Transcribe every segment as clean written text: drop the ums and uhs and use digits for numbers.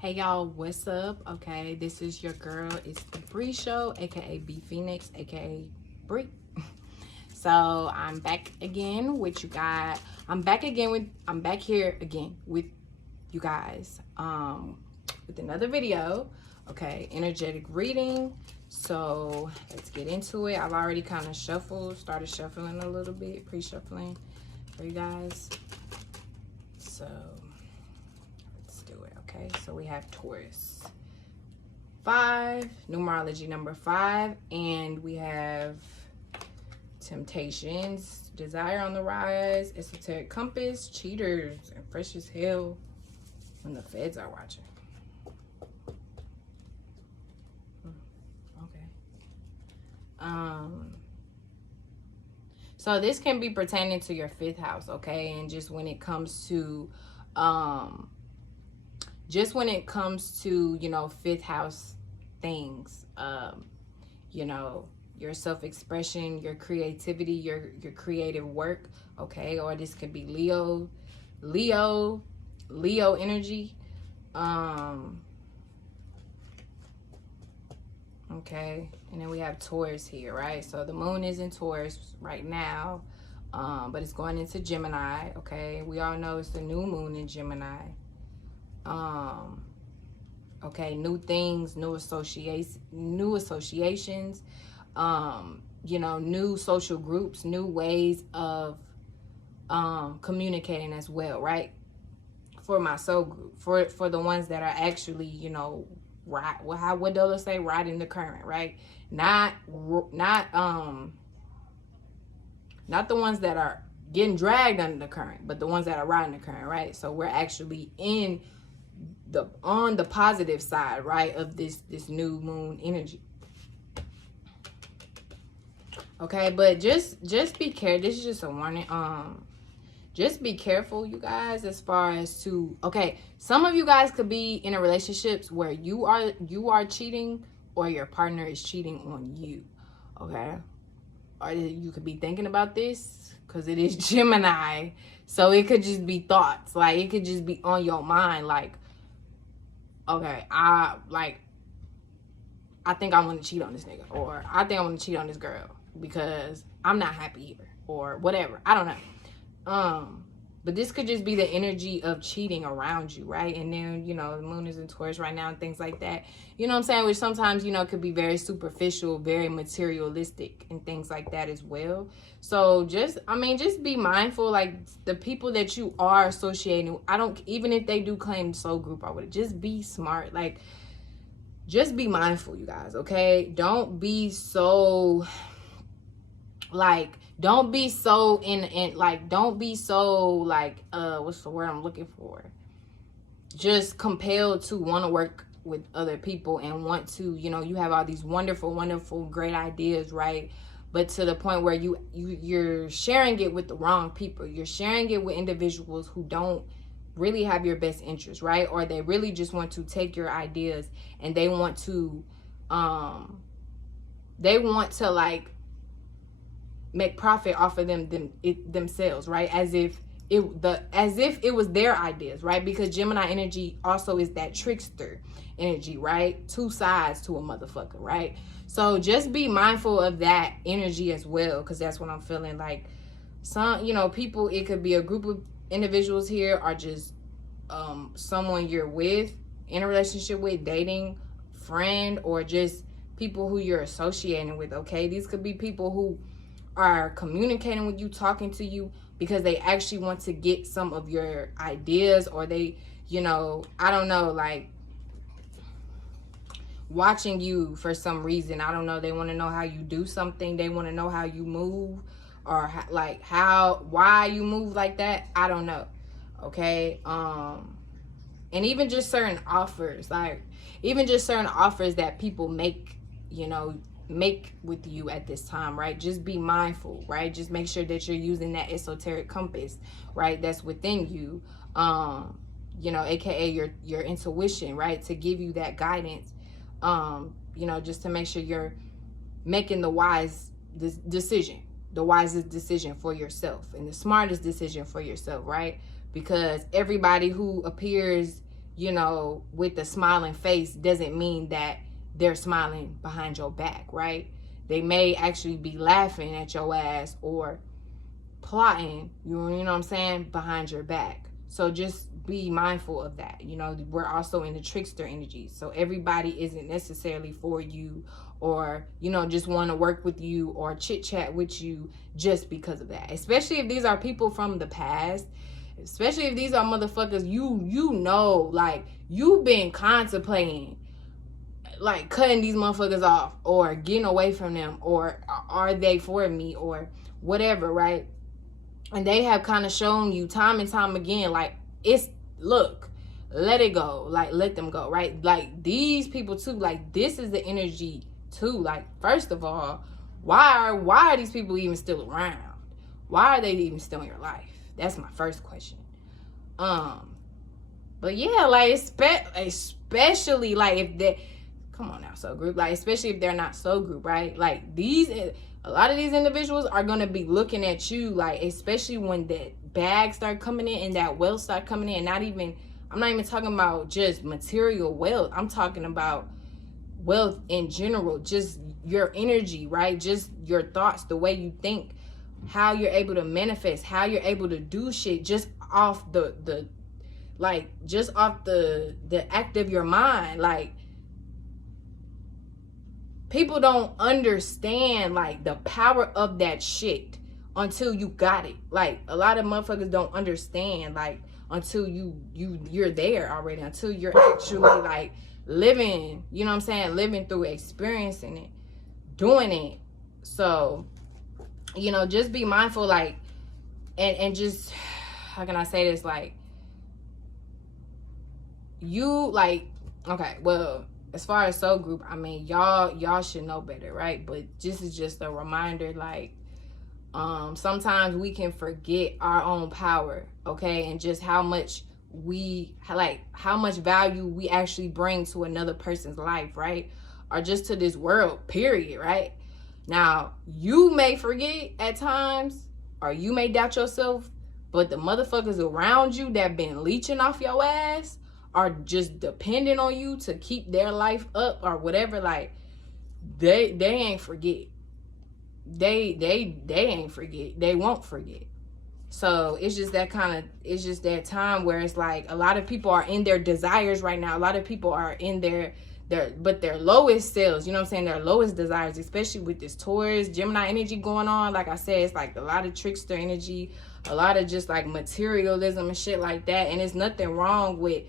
Hey y'all, what's up? Okay, this is your girl. It's the Bree Show, aka B Phoenix, aka Bree. So I'm back again with you guys. I'm back here again with you guys. With another video. Okay, energetic reading. So let's get into it. I've already kind of started shuffling a little bit, pre-shuffling for you guys. So okay, so we have Taurus 5, numerology number 5, and we have temptations, desire on the rise, esoteric compass, cheaters, and fresh as hell when the feds are watching. Okay. So this can be pertaining to your 5th house, okay? And just when it comes to you know, 5th house things, you know, your self-expression, your creativity, your creative work, okay? Or this could be Leo energy. Okay, and then we have Taurus here, right? So the moon is in Taurus right now, but it's going into Gemini, okay? We all know it's the new moon in Gemini. Okay, new things, new associations, you know, new social groups, new ways of communicating as well, right? For my soul group, for the ones that are actually, you know, what do they say, riding the current, right? Not the ones that are getting dragged under the current, but the ones that are riding the current, right? So we're actually on the positive side, right, of this new moon energy. Okay, but just be careful. This is just a warning. Just be careful, you guys, as far as to, okay, some of you guys could be in a relationships where you are cheating, or your partner is cheating on you, okay? Or you could be thinking about this because it is Gemini, so it could just be thoughts, like it could just be on your mind, like, okay, I think I want to cheat on this nigga, or I think I want to cheat on this girl because I'm not happy here, or whatever. I don't know. But this could just be the energy of cheating around you, right? And then, you know, the moon is in Taurus right now and things like that. You know what I'm saying? Which sometimes, you know, could be very superficial, very materialistic and things like that as well. So just be mindful, like the people that you are associating. Even if they do claim Soul Group or whatever, just be smart. Like, just be mindful, you guys, okay? Don't be so, like, don't be so what's the word I'm looking for? Just compelled to want to work with other people and want to, you know, you have all these wonderful, wonderful, great ideas, right? But to the point where you're sharing it with the wrong people. You're sharing it with individuals who don't really have your best interest, right? Or they really just want to take your ideas and they want to like make profit off of themselves, right? As if it was their ideas, right? Because Gemini energy also is that trickster energy, right? 2 sides to a motherfucker, right? So just be mindful of that energy as well, because that's what I'm feeling. Like, some, you know, people, it could be a group of individuals here, or just someone you're with, in a relationship with, dating, friend, or just people who you're associating with, okay? These could be people who are communicating with you, talking to you because they actually want to get some of your ideas, or they, you know, I don't know, like watching you for some reason. I don't know, they want to know how you do something, they want to know how you move, or why you move like that. I don't know, okay? And even just certain offers, that people make, you know, make with you at this time, right? Just be mindful, right? Just make sure that you're using that esoteric compass, right, that's within you, you know, aka your intuition, right, to give you that guidance, you know, just to make sure you're making the wisest decision for yourself and the smartest decision for yourself, right? Because everybody who appears you know, with the smiling face doesn't mean that they're smiling behind your back, right? They may actually be laughing at your ass or plotting, you know what I'm saying, behind your back. So just be mindful of that. You know, we're also in the trickster energy. So everybody isn't necessarily for you, or, you know, just want to work with you or chit chat with you just because of that. Especially if these are people from the past. Especially if these are motherfuckers you know, like, you've been contemplating, like, cutting these motherfuckers off or getting away from them, or are they for me, or whatever, right? And they have kind of shown you time and time again, like, look, let it go, like, let them go, right? Like, these people too, like, this is the energy too. Like, first of all, why are these people even still around? Why are they even still in your life? That's my first question. But yeah, like, especially like if they, come on now, Soul Group, like, especially if they're not Soul Group, right? Like, a lot of these individuals are gonna be looking at you, like, especially when that bag start coming in and that wealth start coming in. I'm not even talking about just material wealth. I'm talking about wealth in general, just your energy, right? Just your thoughts, the way you think, how you're able to manifest, how you're able to do shit just off the act of your mind. Like, people don't understand, like, the power of that shit until you got it. Like, a lot of motherfuckers don't understand, like, until you're there already, until you're actually, like, living, you know what I'm saying, living through, experiencing it, doing it. So, you know, just be mindful, like, and just, how can I say this, like, you, like, okay, well, as far as Soul Group, I mean, y'all should know better, right? But this is just a reminder, like, sometimes we can forget our own power, okay? And just how much how much value we actually bring to another person's life, right? Or just to this world, period, right? Now, you may forget at times, or you may doubt yourself, but the motherfuckers around you that been leeching off your ass are just depending on you to keep their life up or whatever, like, they ain't forget. They ain't forget. They won't forget. So it's just that time where it's like a lot of people are in their desires right now. A lot of people are in their lowest selves, you know what I'm saying, their lowest desires, especially with this Taurus, Gemini energy going on. Like I said, it's like a lot of trickster energy, a lot of just like materialism and shit like that. And there's nothing wrong with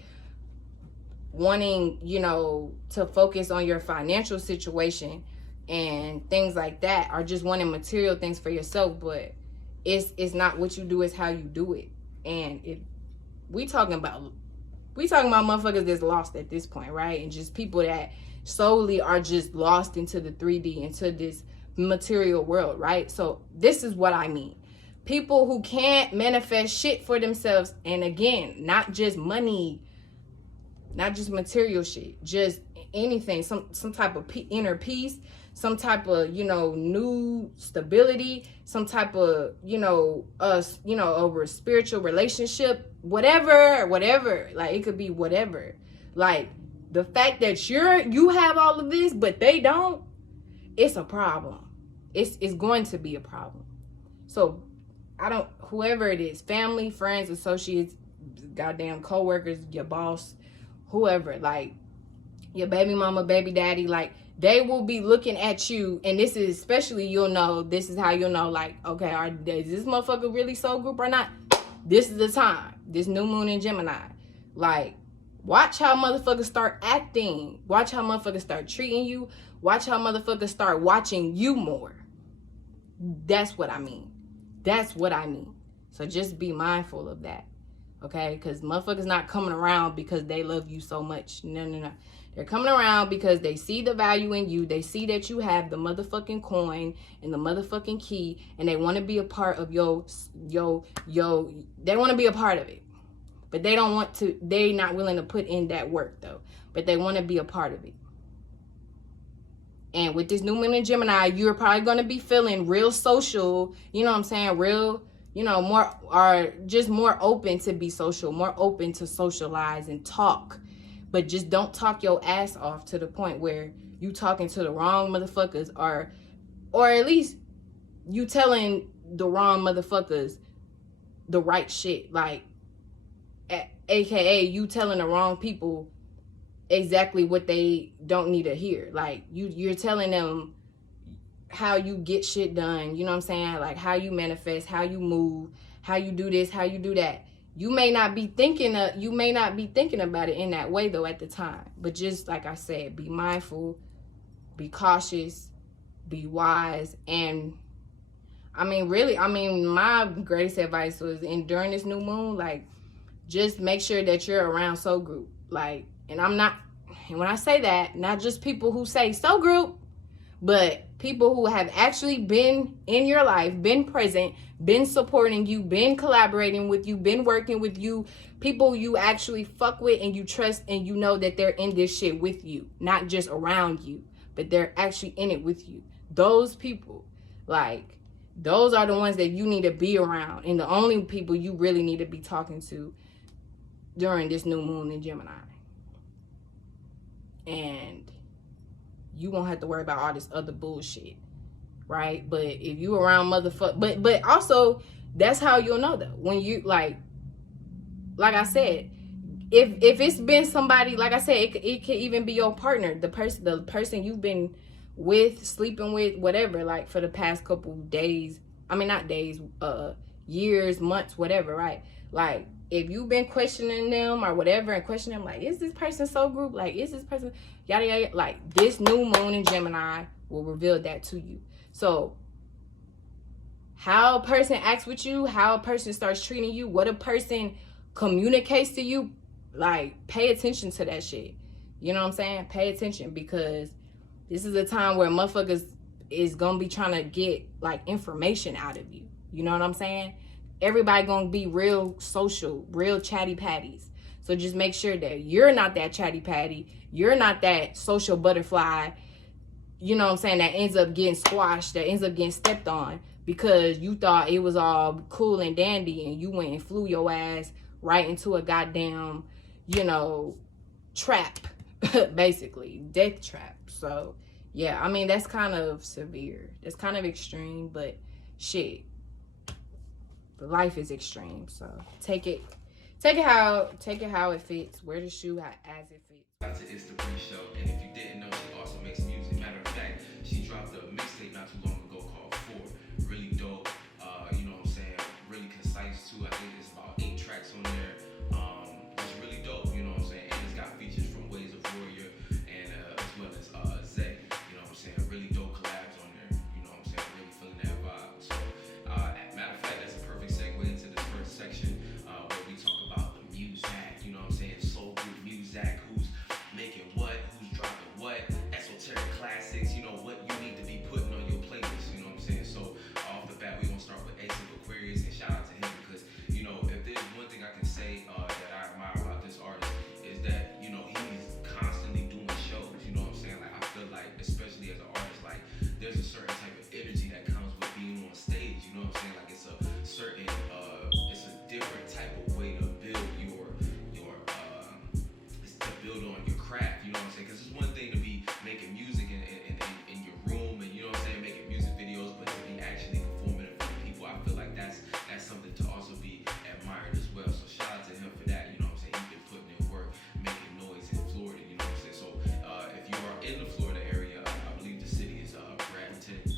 wanting, you know, to focus on your financial situation and things like that, or just wanting material things for yourself, but it's not what you do, it's how you do it. And if we talking about motherfuckers that's lost at this point, right? And just people that solely are just lost into the 3D, into this material world, right? So this is what I mean. People who can't manifest shit for themselves, and again, not just money, not just material shit, just anything, some type of inner peace, some type of, you know, new stability, some type of, you know, over a spiritual relationship, whatever, like, it could be whatever. Like, the fact that you have all of this, but they don't, it's a problem. It's going to be a problem. So whoever it is, family, friends, associates, goddamn coworkers, your boss, whoever, like, your baby mama, baby daddy, like, they will be looking at you, and this is especially, this is how you'll know, like, okay, is this motherfucker really Soul Group or not? This is the time, this new moon in Gemini. Like, watch how motherfuckers start acting. Watch how motherfuckers start treating you. Watch how motherfuckers start watching you more. That's what I mean. So just be mindful of that, okay? Because motherfuckers not coming around because they love you so much. No. They're coming around because they see the value in you. They see that you have the motherfucking coin and the motherfucking key, and they want to be a part of they want to be a part of it. But they not willing to put in that work, though. But they want to be a part of it. And with this new moon in Gemini, you're probably going to be feeling real social, you know what I'm saying? Real, you know, more are just more open to be social, more open to socialize and talk. But just don't talk your ass off to the point where you talking to the wrong motherfuckers, or at least you telling the wrong motherfuckers the right shit. Like, AKA you telling the wrong people exactly what they don't need to hear. Like, you're telling them how you get shit done, you know what I'm saying? Like, how you manifest, how you move, how you do this, how you do that. You may not be thinking about it in that way though at the time. But just like I said, be mindful, be cautious, be wise. And my greatest advice was, during this new moon, like, just make sure that you're around Soul Group. Like, and when I say that, not just people who say Soul Group, but people who have actually been in your life, been present, been supporting you, been collaborating with you, been working with you, people you actually fuck with and you trust, and you know that they're in this shit with you, not just around you, but they're actually in it with you. Those people, like, those are the ones that you need to be around, and the only people you really need to be talking to during this new moon in Gemini. And you won't have to worry about all this other bullshit, right? But if you around motherfucker, but also that's how you'll know though. When you like I said, if it's been somebody, like I said, it could even be your partner, the person you've been with, sleeping with, whatever, like for the past couple days. I mean, not days, years, months, whatever, right? Like, if you've been questioning them or whatever, and questioning them, like, is this person Soul Group? Like, is this person yada yada? Like, this new moon in Gemini will reveal that to you. So, how a person acts with you, how a person starts treating you, what a person communicates to you, like, pay attention to that shit. You know what I'm saying? Pay attention, because this is a time where motherfuckers is gonna be trying to get like information out of you. You know what I'm saying? Everybody gonna be real social, real chatty patties. So just make sure that you're not that chatty patty. You're not that social butterfly, you know what I'm saying, that ends up getting squashed, that ends up getting stepped on because you thought it was all cool and dandy and you went and flew your ass right into a goddamn, you know, trap, basically, death trap. So yeah, I mean, that's kind of severe. That's kind of extreme, but shit, life is extreme. So take it how it fits. Wear the shoe as it fits. It's the pre-show, and if you didn't know, she also makes music. Matter of fact, she dropped a mixtape not too long ago called 4. Really dope. You know what I'm saying? Really concise too. I think it's about 8 tracks on there. It's really dope. You know what I'm saying? And it's got features from Ways of Warrior and as well as Zay. You know what I'm saying? Really dope collabs on there. You know what I'm saying? Really feeling that vibe. So, matter of fact, that's a perfect segue into this first section where we talk about the Muzak. You know what I'm saying? Soul Group Muzak. Who's making what? Who's dropping what? Esoteric classics. You know what you need to be putting on your playlist. You know what I'm saying? So off the bat, we're gonna start with Ace of Aquarius, and shout out to him because, you know, if there's one thing I can say that I admire about this artist is that, you know, he's constantly doing shows. You know what I'm saying? Like, I feel like, especially as an artist, like, there's a certain type of energy that comes with being on stage. You know what I'm saying? Like, it's a certain, it's a different type of way to build build on your craft. You know what I'm saying? Because it's one thing to be making music in your room and, you know what I'm saying, making music videos, but to be actually performing in front of people, I feel like that's something to also be admired as well. So shout out to him for that. You know what I'm saying? He's been putting in work, making noise in Florida. You know what I'm saying? So if you are in the Florida area, I believe the city is Bradenton.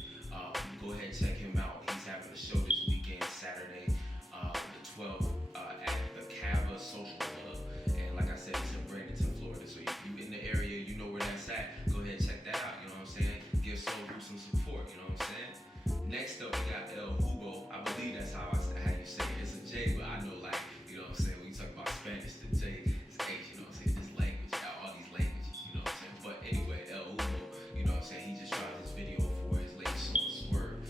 Go ahead and check him out. He's having a show this weekend, Saturday, the 12th, at the Cava Social Club. And like I said, it's in Bradenton, Florida. So if you in the area, you know where that's at. Go ahead and check that out. You know what I'm saying? Give Soul Group some support. You know what I'm saying? Next up, we got El Hugo. I believe that's how you say it. It's a J, but I know, like, you know what I'm saying? When you talk about Spanish, the J is H. You know what I'm saying? This language, all these languages. You know what I'm saying? But anyway, El Hugo. You know what I'm saying? He just dropped this video for his latest song, Swerve.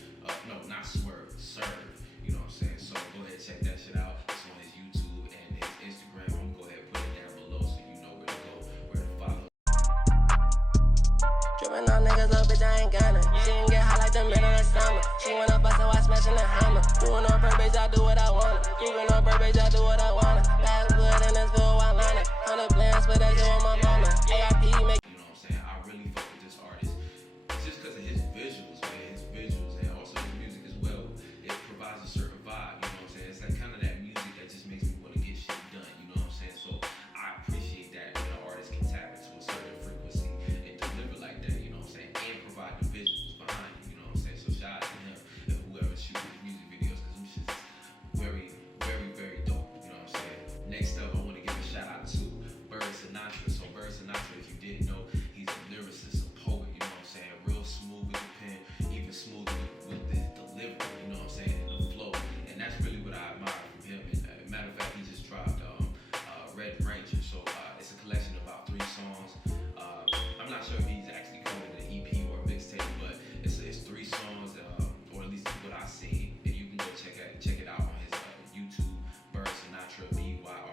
No, not Swerve, Serve. You know what I'm saying? So go ahead and check that shit out. It's on his YouTube and his Instagram. I'm gonna go ahead and put it down below so you know where to go, where to follow. Trippin' on niggas, little bitch, I ain't got none. She didn't get hot like the middle of summer. She wanna bust and watch me. smashing the hammer. Doing on purpose, I do what I want. Keeping on purpose, I do what I want. Back good in this field, I line it. 100 plans, but that's on my mama. AIP make. You know what I'm saying? I really fuck with this artist. It's just because of his visuals, man. His visuals and also his music as well. It provides a certain vibe, you know what I'm saying? It's like kind of that music that just makes me want to get shit done, you know what I'm saying? So I appreciate that when an artist can tap into a certain frequency and deliver like that, you know what I'm saying? And provide the visuals behind it, you know what I'm saying? So shout out to him and whoever shoots his music videos, because them shit's very, very, very dope, you know what I'm saying? Next up, I want to give a shout out to Bird Sinatra. So Bird Sinatra, if you didn't know, he's a lyricist, a poet, you know what I'm saying? Real smooth with the pen, even smooth with the delivery, you know what I'm saying? And the flow. And that's really what I admire from him. And matter of fact, he just dropped Red Ranger. So it's a collection of about 3 songs. I'm not sure if he's actually calling it an EP or a mixtape, but it's 3 songs, or at least what I see. And you can go check it out on his YouTube, Bird Sinatra, BYRDSINATRA.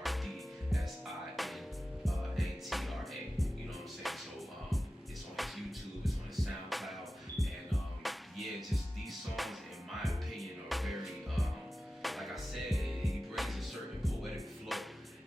You know what I'm saying? So it's on his YouTube, it's on his SoundCloud, and yeah, just these songs, in my opinion, are very, like I said, he brings a certain poetic flow,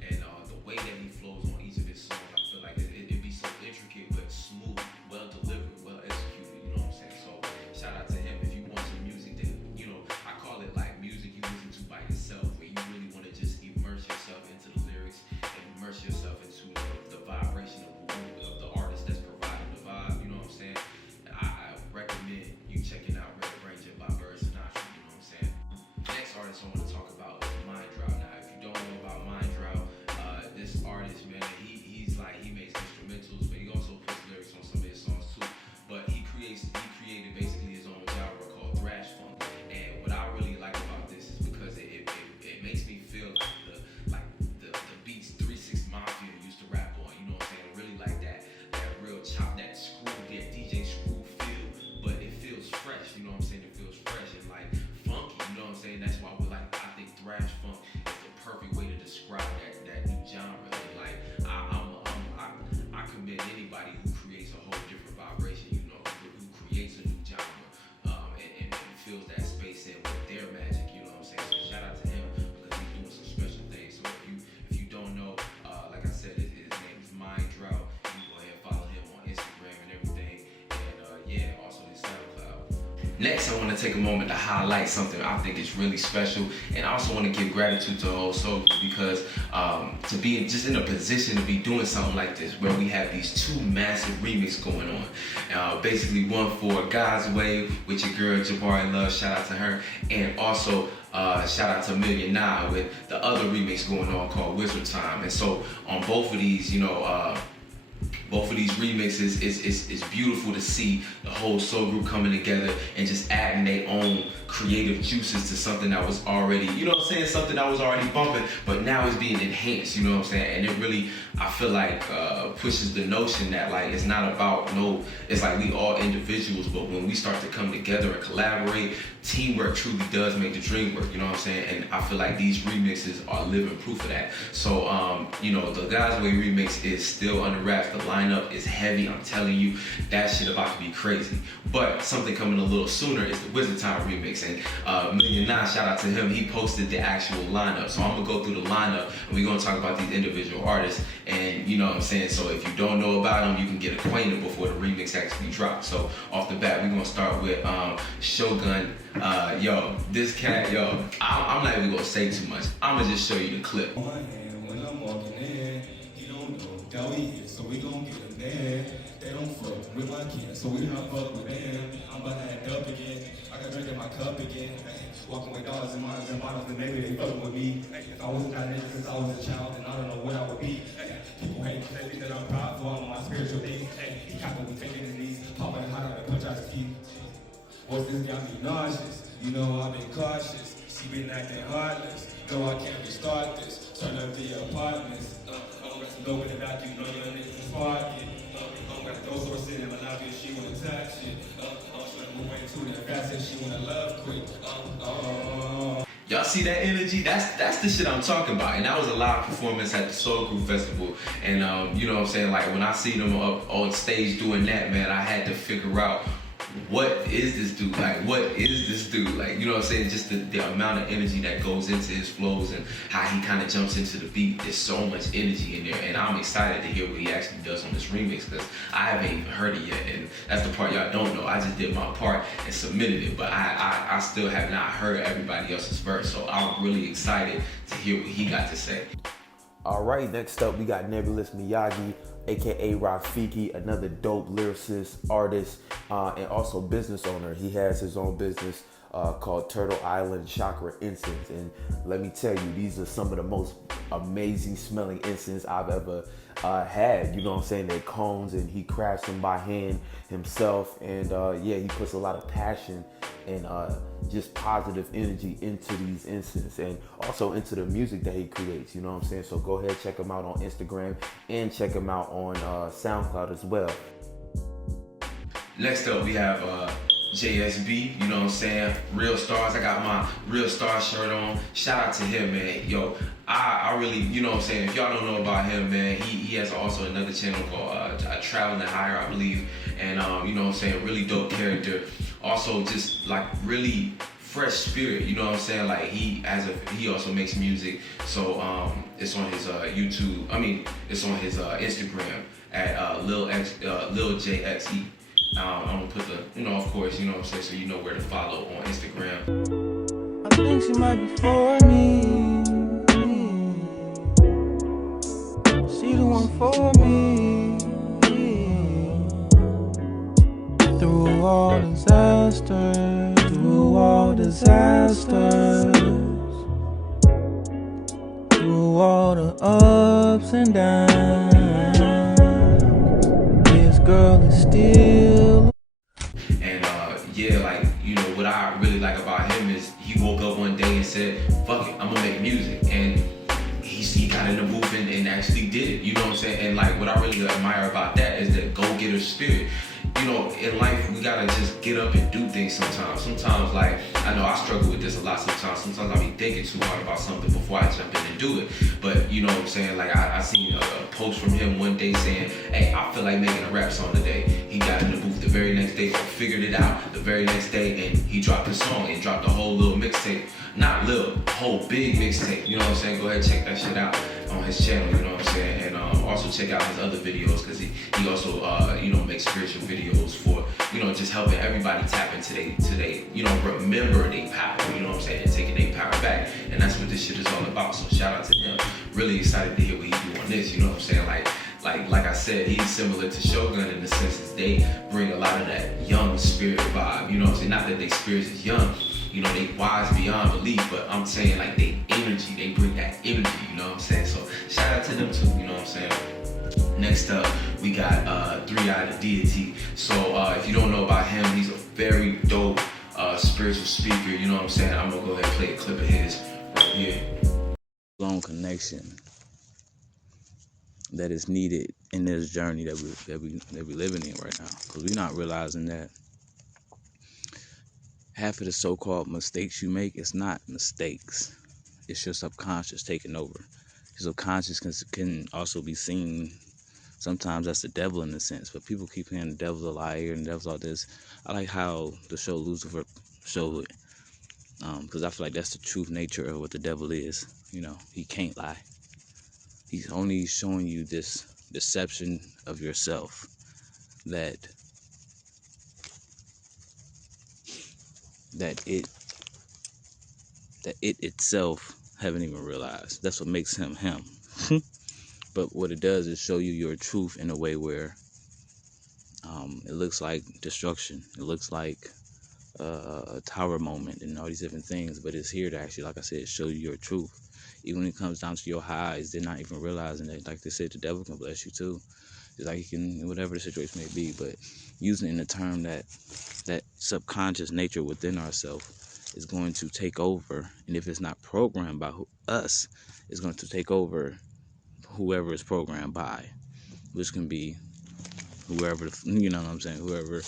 and the way that he flows on each of his songs, I feel like it'd be so intricate but smooth, well delivered, well executed. You know what I'm saying? So shout out to him. If you want some music that, you know, I call it like music you listen to by yourself, where you really want to just immerse yourself into the lyrics and immerse yourself into the vibration of the artist that's providing the vibe. You know what I'm saying? I recommend you checking out Red Ranger by Bird Sinatra. You know what I'm saying? Next artist I want to talk about is Mind Drought. Now, if you don't know about Mind Drought, this artist, man, he makes instrumentals, but he also puts lyrics on some of his songs too. But he created basically his own genre called thrash funk. And what I really like about this is because it makes me feel like the beats 3-6 Mafia used to rap on. You know what I'm saying? I really like that real chop, that screw, that DJ screw feel. But it feels fresh. You know what I'm saying? It feels fresh and like funky. You know what I'm saying? That's why I think thrash funk is the perfect way to describe that new genre. And like I commend anybody who creates a whole different vibration, you know, who creates a new genre, and fills that space in with their magic, you know what I'm saying? So shout out to him because he's doing some special things. So if you don't know, like I said, his name is Mind Drought. You can go ahead and follow him on Instagram and everything, and yeah, also his SoundCloud. Next, I want to take a moment to highlight something I think is really special, and I also want to give gratitude to the whole Soul Group because to be just in a position to be doing something like this, where we have these 2 massive remixes going on. Basically, one for God's Way with your girl Jabari Love, shout out to her, and also shout out to Million Nine with the other remix going on called Wizard Time. And so on both of these, you know, both of these remixes, it's beautiful to see the whole Soul Group coming together and just adding their own creative juices to something that was already, you know what I'm saying, something that was already bumping, but now it's being enhanced, you know what I'm saying? And it really, I feel like, pushes the notion that like it's not about it's like we all individuals, but when we start to come together and collaborate, teamwork truly does make the dream work, you know what I'm saying? And I feel like these remixes are living proof of that. So, you know, the God's Way remix is still under wraps. The lineup is heavy, I'm telling you, that shit about to be crazy. But something coming a little sooner is the Wizard Time remix, and Million Nine, shout out to him, he posted the actual lineup. So I'm gonna go through the lineup and we're gonna talk about these individual artists, and you know what I'm saying? So if you don't know about them, you can get acquainted before the remix actually drops. So off the bat, we're gonna start with Shogun. Yo, this cat, yo, I'm not even gonna say too much. I'm gonna just show you the clip. When I'm walking in, he don't know that we here, so we gon' get him there. They don't fuck with my kids, so we not fuck with them. I'm about to act up again. I got drink in my cup again. Walking with dollars and models and models, and maybe they fucking with me. If I wasn't that nigga since I was a child, then I don't know what I would be. People hate because they think that I'm prideful on my spiritual things. He copping with taking his knees, popping hot out and punch out his teeth. What's this got me nauseous? You know I've been cautious. She been acting heartless. No, I can't restart this. Turn up the apartments. I'm gonna go with the vacuum. No, your niggas is sparking. I'm gonna go source in my life if she wanna attack shit. I'm trying to move way too damn fast if she wanna love quick. Y'all see that energy? That's the shit I'm talking about. And that was a live performance at the Soul Group Festival. And you know what I'm saying? Like when I see them up on stage doing that, man, I had to figure out what is this dude? Like, what is this dude? Like, you know what I'm saying? Just the amount of energy that goes into his flows and how he kind of jumps into the beat. There's so much energy in there, and I'm excited to hear what he actually does on this remix, because I haven't even heard it yet, and that's the part y'all don't know. I just did my part and submitted it, but I still have not heard everybody else's verse, so I'm really excited to hear what he got to say. All right, next up we got Nebulous Miyagi, aka Rafiki, another dope lyricist, artist, and also business owner. He has his own business called Turtle Island Chakra Incense, and let me tell you, these are some of the most amazing smelling incense I've ever had. You know what I'm saying? They're cones, and he crafts them by hand himself, and yeah, he puts a lot of passion and just positive energy into these incense, and also into the music that he creates. You know what I'm saying? So go ahead, check him out on Instagram, and check him out on SoundCloud as well. Next up, we have JSB, you know what I'm saying? Real Stars. I got my Real Stars shirt on. Shout out to him, man. Yo, I really, you know what I'm saying? If y'all don't know about him, man, he has also another channel called Traveling Higher, I believe. And, you know what I'm saying? Really dope character. Also, just like really fresh spirit, you know what I'm saying? Like he also makes music. So it's on his YouTube. I mean, it's on his Instagram at Lil JXE. I'm gonna put the, you know, of course, you know what I'm saying, so you know where to follow on Instagram. I think she might be for me. She the one for me. Through all disasters, through all disasters, through all the ups and downs, this girl is still. And yeah, like, you know, what I really like about him is he woke up one day and said, fuck it, I'm gonna make music. And he got in the booth and actually did it, you know what I'm saying? And like, what I really admire about that is that go-getter spirit. You know, in life, we gotta just get up and do things sometimes. Sometimes, like, I know I struggle with this a lot sometimes. Sometimes I be thinking too hard about something before I jump in and do it. But, you know what I'm saying? Like, I seen a post from him one day saying, hey, I feel like making a rap song today. He got in the booth the very next day, or figured it out the very next day, and he dropped his song and dropped a whole little mixtape. Not little, whole big mixtape. You know what I'm saying? Go ahead, check that shit out on his channel, you know what I'm saying? And also check out his other videos, because he also, you know, makes spiritual videos for, you know, just helping everybody tap into they, you know, remember their power, you know what I'm saying, and taking their power back. And that's what this shit is all about. So shout out to him. Really excited to hear what he do on this, you know what I'm saying? Like I said, he's similar to Shogun in the sense that they bring a lot of that young spirit vibe, you know what I'm saying? Not that their spirits is young, you know, they wise beyond belief, but I'm saying like they energy, they bring that energy, you know what I'm saying? So shout out to them too, you know what I'm saying? Next up, we got 3 Eyed Deity. So if you don't know about him, he's a very dope spiritual speaker, you know what I'm saying? I'm gonna go ahead and play a clip of his right here. Long connection that is needed in this journey that we living in right now, because we're not realizing that half of the so-called mistakes you make is not mistakes. It's your subconscious taking over. Your subconscious can also be seen sometimes as the devil in a sense, but people keep hearing the devil's a liar and the devil's all this. I like how the show Lucifer showed it, because I feel like that's the true nature of what the devil is. You know, he can't lie. He's only showing you this deception of yourself that it itself haven't even realized. That's what makes him him. But what it does is show you your truth in a way where it looks like destruction. It looks like a tower moment and all these different things, but it's here to actually, like I said, show you your truth. Even when it comes down to your highs, they're not even realizing that, like they said, the devil can bless you too. It's like he can, whatever the situation may be, but using it in the term that subconscious nature within ourselves is going to take over, and if it's not programmed by us, it's going to take over whoever it's programmed by, which can be whoever, you know what I'm saying, whoever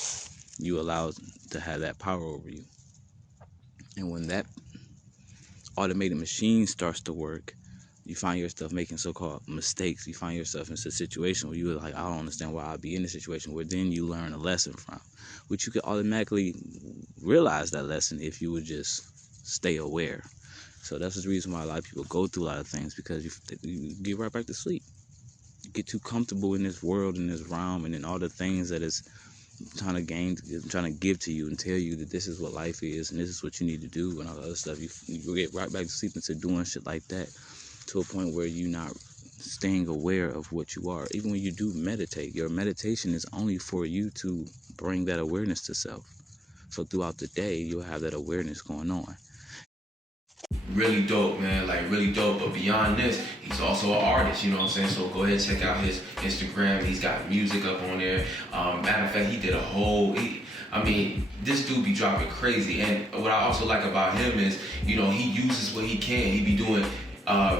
you allow to have that power over you. And when that automated machine starts to work, you find yourself making so-called mistakes. You find yourself in a situation where you're like, I don't understand why I'd be in this situation, where then you learn a lesson from, which you could automatically realize that lesson if you would just stay aware. So that's the reason why a lot of people go through a lot of things, because you get right back to sleep. You get too comfortable in this world, in this realm, and in all the things that is trying to give to you and tell you that this is what life is and this is what you need to do and all the other stuff. You get right back to sleep into doing shit like that, to a point where you're not staying aware of what you are. Even when you do meditate, your meditation is only for you to bring that awareness to self. So throughout the day, you'll have that awareness going on. Really dope, man, like really dope. But beyond this, he's also an artist, you know what I'm saying? So go ahead and check out his Instagram. He's got music up on there. Matter of fact, he did a whole, this dude be dropping crazy. And what I also like about him is, you know, he uses what he can. He be doing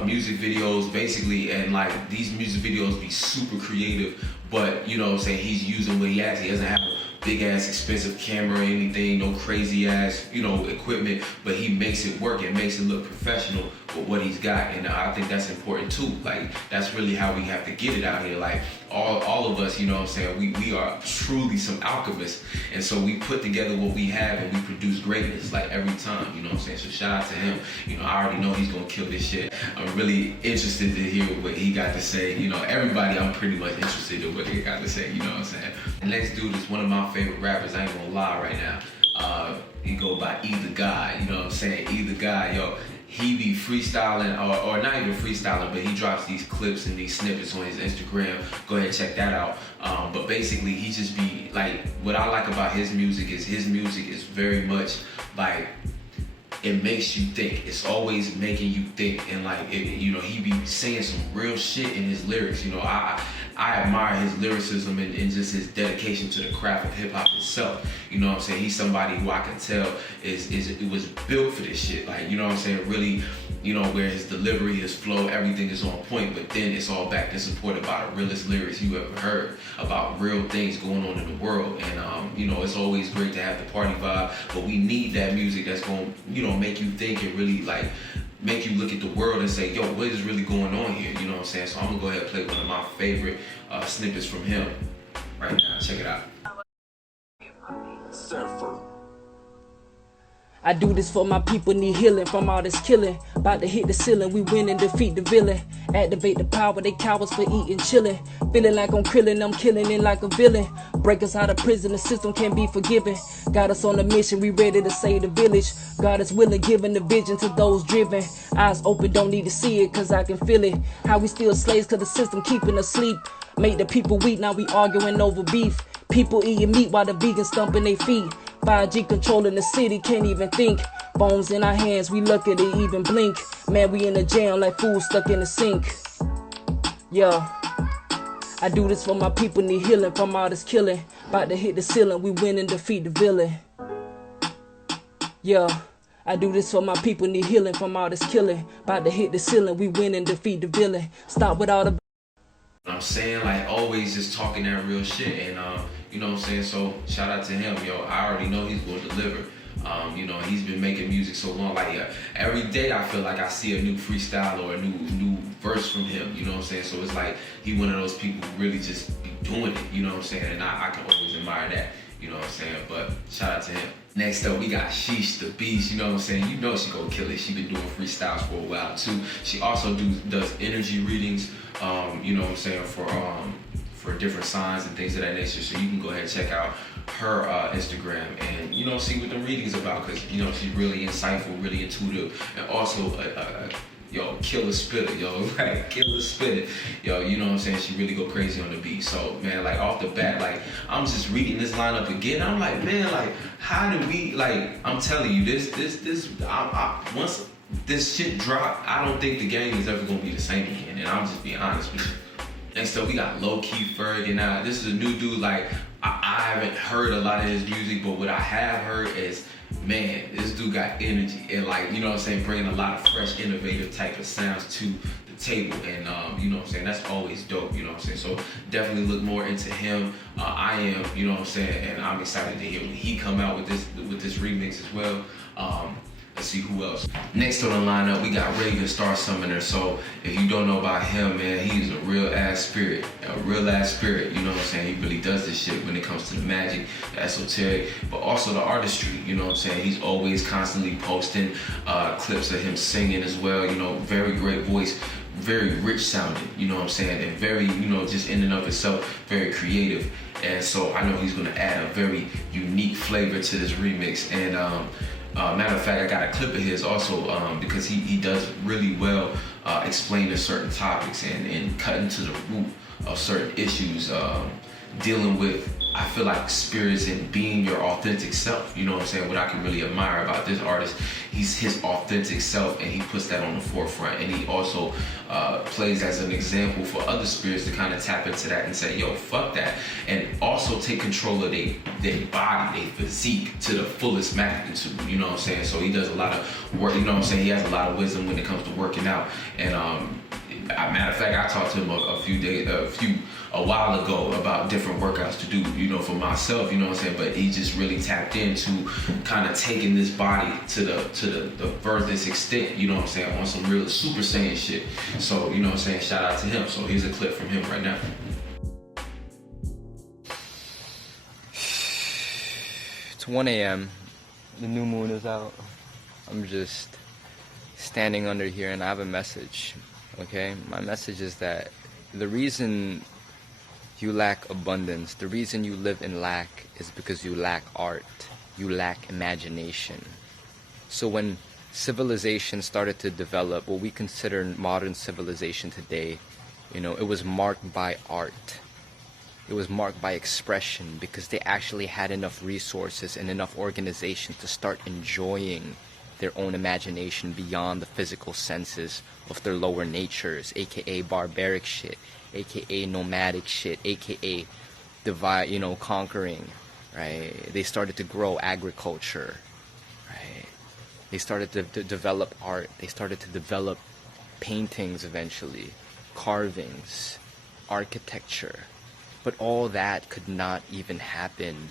music videos basically, and like these music videos be super creative, but you know what I'm saying, he's using what he has. He doesn't have a big ass expensive camera or anything, no crazy ass, you know, equipment, but he makes it work and makes it look professional with what he's got. And I think that's important too. Like, that's really how we have to get it out here. Like, all of us, you know what I'm saying, we are truly some alchemists, and so we put together what we have and we produce greatness like every time, you know what I'm saying? So shout out to him. You know, I already know he's gonna kill this shit. I'm really interested to hear what he got to say. You know, everybody, I'm pretty much interested in what he got to say, you know what I'm saying? The next dude is one of my favorite rappers, I ain't gonna lie right now. He go by Either Guy, you know what I'm saying? Either Guy, yo, he be freestyling, or not even freestyling, but he drops these clips and these snippets on his Instagram. Go ahead and check that out. But basically, he just be like, what I like about his music is very much like, it makes you think. It's always making you think, and like, you know, he be saying some real shit in his lyrics. You know, I admire his lyricism and just his dedication to the craft of hip hop itself. You know what I'm saying? He's somebody who I can tell it was built for this shit. Like, you know what I'm saying? Really, you know, where his delivery, his flow, everything is on point, but then it's all backed and supported by the realest lyrics you ever heard about real things going on in the world. And you know, it's always great to have the party vibe, but we need that music that's going, you know, make you think and really like make you look at the world and say, yo, what is really going on here? You know what I'm saying? So I'm gonna go ahead and play one of my favorite snippets from him right now. Check it out. Surfer. I do this for my people, need healing from all this killing. About to hit the ceiling, we win and defeat the villain. Activate the power, they cowards for eating chillin'. Feeling like I'm krillin', I'm killing it like a villain. Break us out of prison, the system can't be forgiven. Got us on a mission, we ready to save the village. God is willing, giving the vision to those driven. Eyes open, don't need to see it, cause I can feel it. How we still slaves, cause the system keeping us asleep. Make the people weak, now we arguing over beef. People eating meat while the vegans stomping their feet. 5G controlling the city, can't even think. Bones in our hands, we lucky to even blink. Man, we in the jam like fools stuck in the sink. Yeah, I do this for my people, need healing from all this killing. About to hit the ceiling, we win and defeat the villain. Yeah, I do this for my people, need healing from all this killing. About to hit the ceiling, we win and defeat the villain. Stop with all the I'm saying, like, always just talking that real shit, and you know what I'm saying, so shout out to him, yo. I already know he's going to deliver. You know, he's been making music so long, like, every day I feel like I see a new freestyle or a new verse from him, you know what I'm saying? So it's like he one of those people who really just be doing it, you know what I'm saying? And I can always admire that, you know what I'm saying? But shout out to him. Next up, we got Sheesh the Beast, you know what I'm saying? You know she gonna kill it. She been doing freestyles for a while too. She also does energy readings, you know what I'm saying, for different signs and things of that nature. So you can go ahead and check out her Instagram and, you know, see what the reading's about, because, you know, she's really insightful, really intuitive, and also yo, killer spitter, yo, right? Killer spitter. Yo, you know what I'm saying? She really go crazy on the beat. So, man, like, off the bat, like, I'm just reading this lineup again. I'm like, man, like, how did we, like, I'm telling you, once this shit drop, I don't think the game is ever gonna be the same again. And I'm just being honest with you. Next up, we got Low Key Ferg, and this is a new dude. Like, I haven't heard a lot of his music, but what I have heard is, man, this dude got energy and, like, you know what I'm saying, bringing a lot of fresh, innovative type of sounds to the table, and you know what I'm saying, that's always dope, you know what I'm saying. So definitely look more into him. I am, you know what I'm saying, and I'm excited to hear when he come out with this remix as well. Let's see who else. Next on the lineup, we got Raven Star Summoner. So if you don't know about him, man, he's a real ass spirit. A real ass spirit, you know what I'm saying? He really does this shit when it comes to the magic, the esoteric, but also the artistry, you know what I'm saying? He's always constantly posting clips of him singing as well, you know, very great voice, very rich sounding, you know what I'm saying? And very, you know, just in and of itself, very creative. And so I know he's gonna add a very unique flavor to this remix. And matter of fact, I got a clip of his also because he does really well explaining certain topics and cutting to the root of certain issues, dealing with, I feel like, spirits and being your authentic self. You know what I'm saying? What I can really admire about this artist, he's his authentic self and he puts that on the forefront. And he also plays as an example for other spirits to kind of tap into that and say, yo, fuck that. And also take control of their body, their physique to the fullest magnitude. You know what I'm saying? So he does a lot of work, you know what I'm saying? He has a lot of wisdom when it comes to working out. And matter of fact, I talked to him a while ago about different workouts to do, you know, for myself, you know what I'm saying? But he just really tapped into kind of taking this body to the furthest extent, you know what I'm saying, on some real Super Saiyan shit. So, you know what I'm saying, shout out to him. So here's a clip from him right now. It's 1 a.m. The new moon is out. I'm just standing under here and I have a message, okay? My message is that the reason you lack abundance, the reason you live in lack is because you lack art, you lack imagination. So when civilization started to develop, what we consider modern civilization today, you know, it was marked by art. It was marked by expression because they actually had enough resources and enough organization to start enjoying their own imagination beyond the physical senses of their lower natures, aka barbaric shit, aka nomadic shit, aka divide, you know, conquering, right? They started to grow agriculture, right? They started to develop art. They started to develop paintings eventually, carvings, architecture. But all that could not even happen,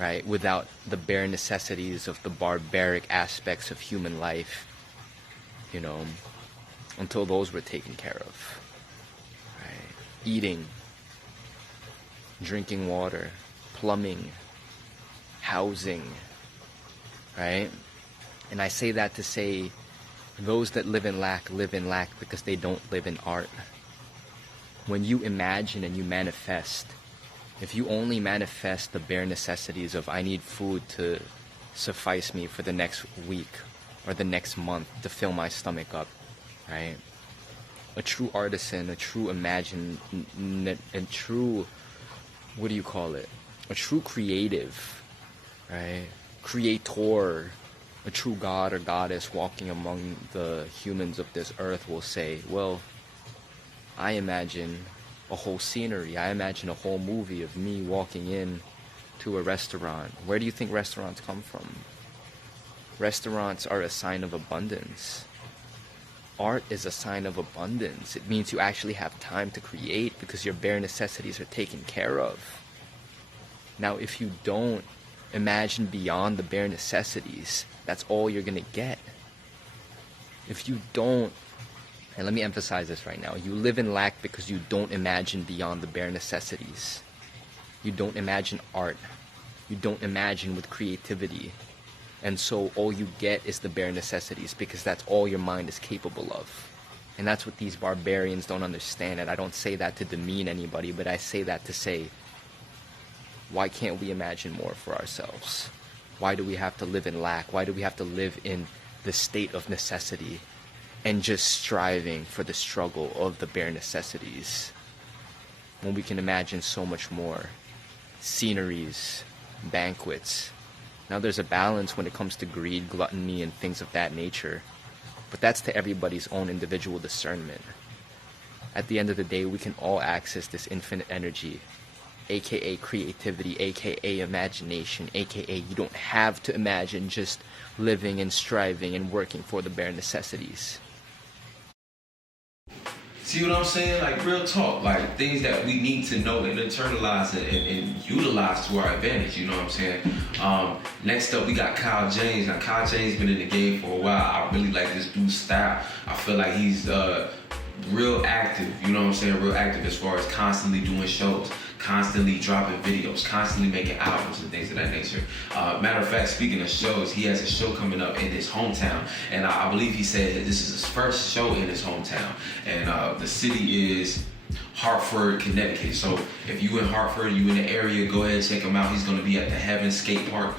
right, without the bare necessities of the barbaric aspects of human life, you know, until those were taken care of. Right? Eating, drinking water, plumbing, housing, right? And I say that to say those that live in lack because they don't live in art. When you imagine and you manifest, if you only manifest the bare necessities of I need food to suffice me for the next week or the next month to fill my stomach up, right? A true artisan, a true a true, what do you call it? A true creative, right? Creator, a true god or goddess walking among the humans of this earth will say, well, I imagine a whole scenery. I imagine a whole movie of me walking in to a restaurant. Where do you think restaurants come from? Restaurants are a sign of abundance. Art is a sign of abundance. It means you actually have time to create because your bare necessities are taken care of. Now, if you don't imagine beyond the bare necessities, that's all you're gonna get. If you don't, and let me emphasize this right now, you live in lack because you don't imagine beyond the bare necessities. You don't imagine art. You don't imagine with creativity. And so all you get is the bare necessities because that's all your mind is capable of. And that's what these barbarians don't understand. And I don't say that to demean anybody, but I say that to say, why can't we imagine more for ourselves? Why do we have to live in lack? Why do we have to live in the state of necessity and just striving for the struggle of the bare necessities when we can imagine so much more? Sceneries, banquets. Now there's a balance when it comes to greed, gluttony, and things of that nature, but that's to everybody's own individual discernment. At the end of the day, we can all access this infinite energy, aka creativity, aka imagination, aka you don't have to imagine, just living and striving and working for the bare necessities. See what I'm saying? Like real talk, like things that we need to know and internalize and utilize to our advantage. You know what I'm saying? Next up, we got Kyle James. Now Kyle James been in the game for a while. I really like this dude's style. I feel like he's real active. You know what I'm saying? Real active as far as constantly doing shows, constantly dropping videos, constantly making albums and things of that nature. Matter of fact, speaking of shows, he has a show coming up in his hometown, and I believe he said that this is his first show in his hometown, and the city is Hartford, Connecticut. So if you in Hartford, you in the area, go ahead and check him out. He's going to be at the Heaven Skate Park,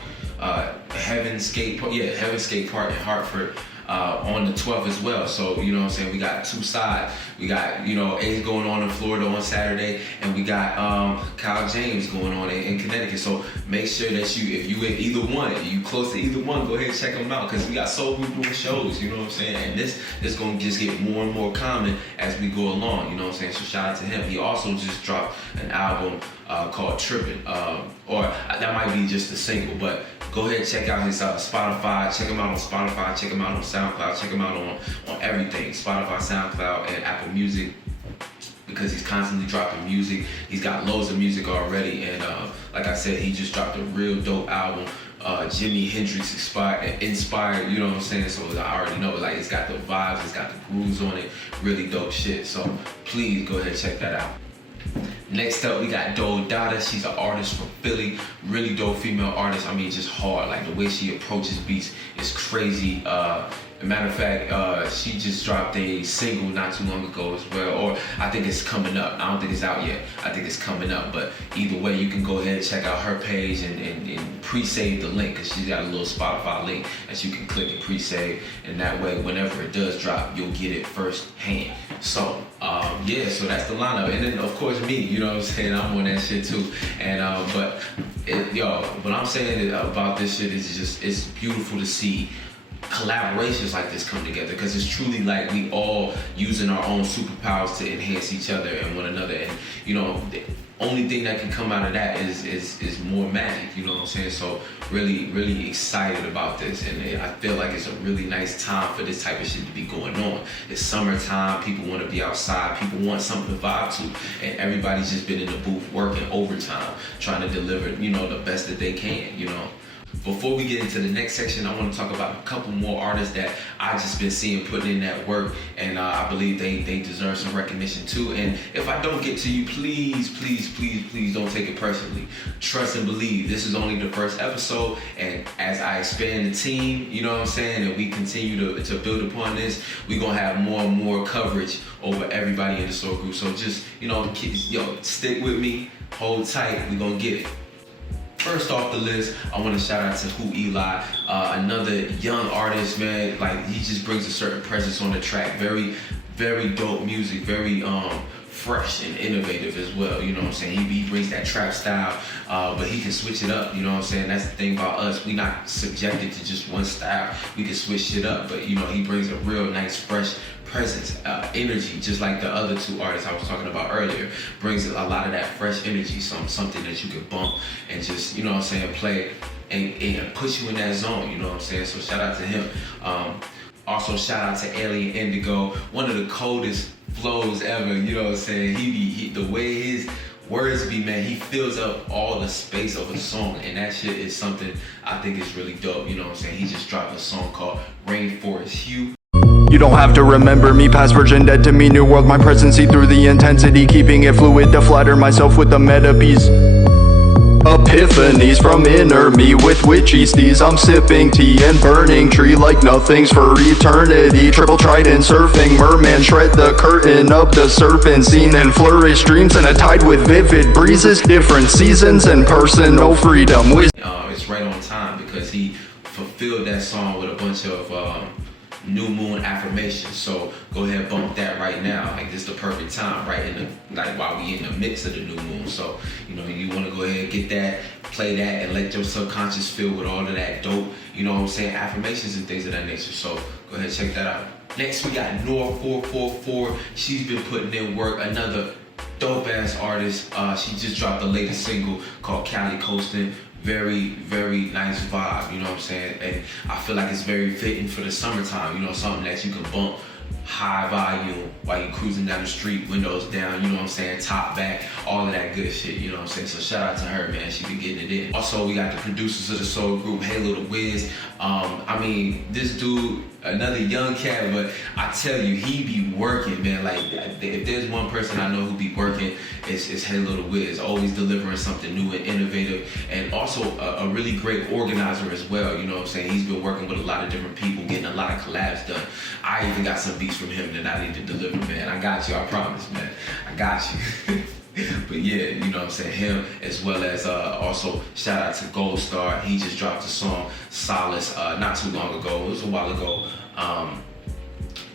Heaven Skate Park in Hartford. On the 12th as well. So, you know what I'm saying, we got two sides. We got, you know, A's going on in Florida on Saturday, and we got Kyle James going on in Connecticut. So make sure that if you in either one, if you close to either one, go ahead and check them out, because we got Soul Group doing shows, you know what I'm saying? And this is going to just get more and more common as we go along, you know what I'm saying? So shout out to him. He also just dropped an album called Trippin', or that might be just a single, but go ahead and check out his Spotify. Check him out on Spotify. Check him out on SoundCloud. Check him out on everything. Spotify, SoundCloud, and Apple Music, because he's constantly dropping music. He's got loads of music already, and like I said, he just dropped a real dope album. Jimi Hendrix inspired, you know what I'm saying? So I already know, like, it's got the vibes, it's got the grooves on it, really dope shit. So please go ahead and check that out. Next up, we got Doe Dada. She's an artist from Philly, really dope female artist. I mean, just hard. Like, the way she approaches beats is crazy. Matter of fact, she just dropped a single not too long ago as well, or I think it's coming up. I don't think it's out yet. I think it's coming up, but either way, you can go ahead and check out her page and pre-save the link, because she's got a little Spotify link that you can click and pre-save, and that way, whenever it does drop, you'll get it first hand. So, yeah, so that's the lineup. And then, of course, me, you know what I'm saying? I'm on that shit too. And, but what I'm saying about this shit is just, it's beautiful to see collaborations like this come together, because it's truly like we all using our own superpowers to enhance each other and one another. And, you know, the only thing that can come out of that is more magic, you know what I'm saying? So really, really excited about this, and I feel like it's a really nice time for this type of shit to be going on. It's summertime, people want to be outside, people want something to vibe to, and everybody's just been in the booth working overtime, trying to deliver, you know, the best that they can, you know. Before we get into the next section, I want to talk about a couple more artists that I just been seeing putting in that work, and I believe they deserve some recognition too. And if I don't get to you, please, please, please, please don't take it personally. Trust and believe, this is only the first episode, and as I expand the team, you know what I'm saying, and we continue to build upon this, we're going to have more and more coverage over everybody in the Soul Group. So just, you know, stick with me, hold tight, we're going to get it. First off the list, I want to shout out to Who Eli, another young artist, man. Like, he just brings a certain presence on the track. Very, very dope music, very fresh and innovative as well, you know what I'm saying? He brings that trap style, but he can switch it up, you know what I'm saying? That's the thing about us. We're not subjected to just one style. We can switch shit up, but, you know, he brings a real nice, fresh presence, energy, just like the other two artists I was talking about earlier. Brings a lot of that fresh energy, something that you can bump and just, you know what I'm saying, play and put you in that zone, you know what I'm saying? So shout out to him. Also shout out to Alien Indigo, one of the coldest flows ever, you know what I'm saying? He the way his words be, man, he fills up all the space of a song, and that shit is something I think is really dope, you know what I'm saying? He just dropped a song called Rainforest Hue. You don't have to remember me, past virgin dead to me, new world, my presence, see through the intensity, keeping it fluid to flatter myself with the meta piece. Epiphanies from inner me with witchy steez. I'm sipping tea and burning tree like nothing's for eternity. Triple trident surfing, merman shred the curtain of the serpent scene and flourish dreams in a tide with vivid breezes, different seasons and personal freedom. It's right on time because he fulfilled that song with a bunch of new moon affirmations. So go ahead and bump that right now. Like, this is the perfect time, right in the, like, while we in the midst of the new moon. So, you know, you want to go ahead and get that, play that, and let your subconscious feel with all of that dope, you know what I'm saying, affirmations and things of that nature. So go ahead and check that out. Next we got Nora 444. She's been putting in work, another dope ass artist. She just dropped the latest single called Cali Coastin'. Very, very nice vibe, you know what I'm saying? And I feel like it's very fitting for the summertime, you know, something that you can bump high volume while you're cruising down the street, windows down, you know what I'm saying, top back, all of that good shit, you know what I'm saying. So shout out to her, man, she been getting it in. Also, we got the producers of the Soul Group, Hey Little Wiz. I mean, this dude, another young cat, but I tell you, he be working, man. Like, if there's one person I know who be working, it's Hey Little Wiz, always delivering something new and innovative, and also a really great organizer as well, you know what I'm saying. He's been working with a lot of different people, getting a lot of collabs done. I even got some beats from him that I need to deliver, man. I got you, I promise, man. I got you. But yeah, you know what I'm saying, him, as well as also shout out to Gold Star. He just dropped a song, Solace, not too long ago. It was a while ago.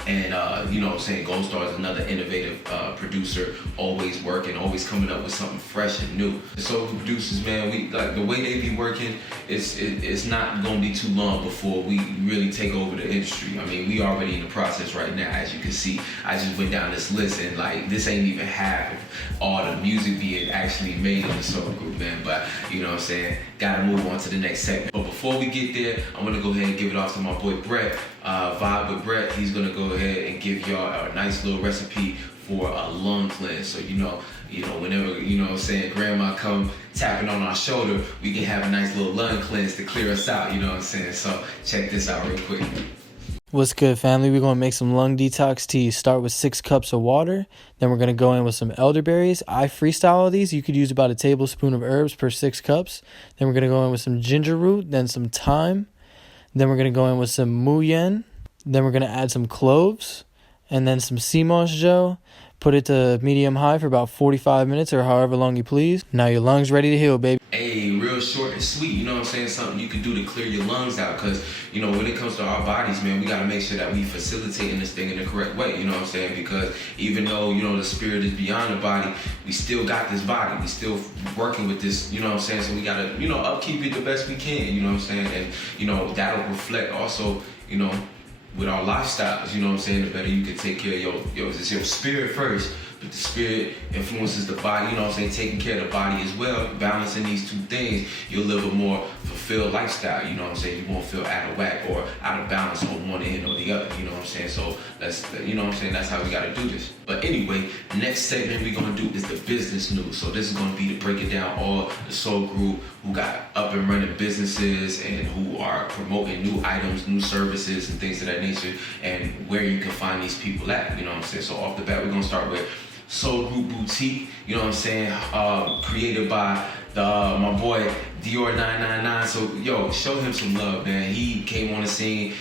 And you know what I'm saying, Gold Star is another innovative producer, always working, always coming up with something fresh and new. The Soul Group producers, man, we like the way they be working, it's not gonna be too long before we really take over the industry. I mean, we already in the process right now, as you can see. I just went down this list and like this ain't even half of all the music being actually made in the Soul Group, man. But you know what I'm saying, gotta move on to the next segment. But before we get there, I'm gonna go ahead and give it off to my boy Brett. Vibe with Brett. He's gonna go ahead and give y'all a nice little recipe for a lung cleanse. So you know, whenever, you know what I'm saying, grandma come tapping on our shoulder, we can have a nice little lung cleanse to clear us out, you know what I'm saying? So check this out real quick. What's good, family? We're going to make some lung detox tea. Start with 6 cups of water. Then we're going to go in with some elderberries. I freestyle all these. You could use about a tablespoon of herbs per 6 cups. Then we're going to go in with some ginger root, then some thyme. Then we're going to go in with some muyen. Then we're going to add some cloves and then some sea moss gel. Put it to medium high for about 45 minutes or however long you please. Now your lungs ready to heal, baby. Hey, real short and sweet, you know what I'm saying? Something you can do to clear your lungs out, because, you know, when it comes to our bodies, man, we got to make sure that we facilitating this thing in the correct way, you know what I'm saying? Because even though, you know, the spirit is beyond the body, we still got this body. We still working with this, you know what I'm saying? So we got to, you know, upkeep it the best we can, you know what I'm saying? And, you know, that'll reflect also, you know, with our lifestyles, you know what I'm saying? The better you can take care of your spirit first, but the spirit influences the body, you know what I'm saying? Taking care of the body as well, balancing these two things, you'll live a more fulfilled lifestyle, you know what I'm saying? You won't feel out of whack or out of balance on one end or the other, you know what I'm saying? So that's, you know what I'm saying? That's how we got to do this. But anyway, next segment we're going to do is the business news. So this is going to be to break it down all the Soul Group who got up and running businesses and who are promoting new items, new services and things of that nature, and where you can find these people at, you know what I'm saying? So off the bat, we're going to start with Soul Group Boutique, you know what I'm saying? Created by my boy Dior 999. So yo, show him some love, man. He came on the scene,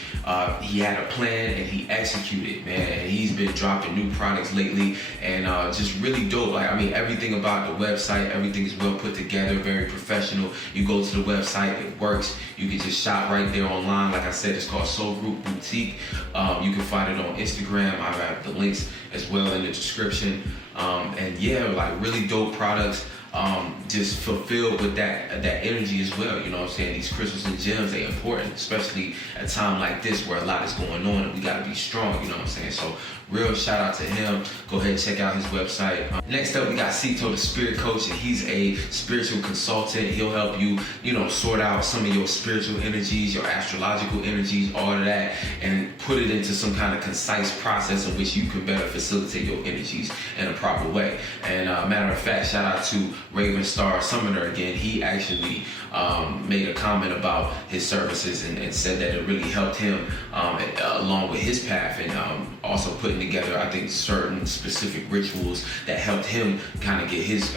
he had a plan and he executed, man. And he's been dropping new products lately and just really dope. Like, I mean, everything about the website, everything is well put together, very professional. You go to the website, it works. You can just shop right there online. Like I said, it's called Soul Group Boutique. You can find it on Instagram. I have the links as well in the description. And yeah, like really dope products. Just fulfilled with that energy as well, you know what I'm saying? These crystals and gems, they're important, especially at a time like this where a lot is going on and we gotta be strong, you know what I'm saying? So real shout out to him. Go ahead and check out his website. Next up, we got Cito, the spirit coach, and he's a spiritual consultant. He'll help you, you know, sort out some of your spiritual energies, your astrological energies, all of that, and put it into some kind of concise process in which you can better facilitate your energies in a proper way. And matter of fact, shout out to Raven Star Summoner again. He actually made a comment about his services and said that it really helped him along with his path, and also putting together, I think, certain specific rituals that helped him kind of get his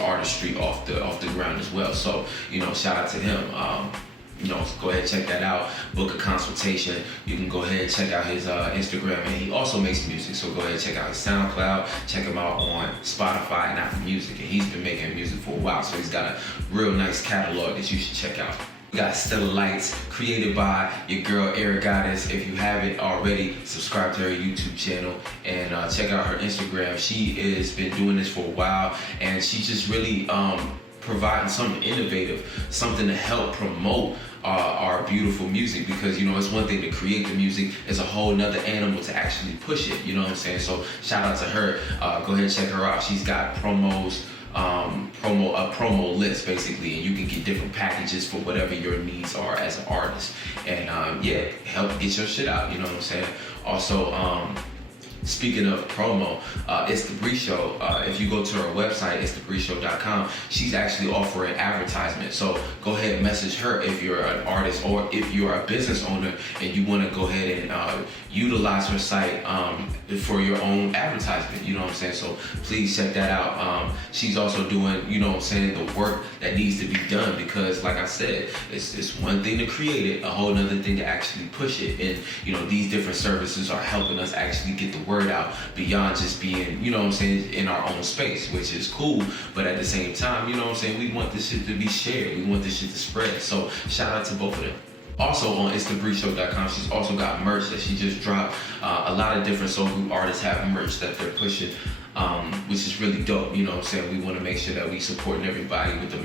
artistry off the ground as well. So, you know, shout out to him. You know, go ahead and check that out. Book a consultation. You can go ahead and check out his Instagram, and he also makes music. So go ahead and check out his SoundCloud. Check him out on Spotify and Apple Music. And he's been making music for a while, so he's got a real nice catalog that you should check out. We got Stellar Lights, created by your girl Eric Goddess. If you haven't already, subscribe to her YouTube channel and check out her Instagram. She has been doing this for a while, and she's just really providing something innovative, something to help promote our beautiful music, because, you know, it's one thing to create the music, it's a whole nother animal to actually push it, you know what I'm saying? So shout out to her. Go ahead and check her out. She's got promos, promo list basically, and you can get different packages for whatever your needs are as an artist, and help get your shit out. You know what I'm saying? Also, speaking of promo, It's the Bree Show. If you go to her website, itsthebreeshow.com, she's actually offering advertisement. So go ahead and message her if you're an artist or if you're a business owner and you want to go ahead and utilize her site for your own advertisement. You know what I'm saying? So please check that out. She's also doing, you know what I'm saying, the work that needs to be done, because like I said, it's one thing to create it, a whole other thing to actually push it. And you know, these different services are helping us actually get the word out beyond just being, you know what I'm saying, in our own space, which is cool. But at the same time, you know what I'm saying, we want this shit to be shared. We want this shit to spread. So shout out to both of them. Also on itsthebreeshow.com, she's also got merch that she just dropped. A lot of different Soul Group artists have merch that they're pushing, which is really dope. You know what I'm saying? We want to make sure that we supporting everybody with the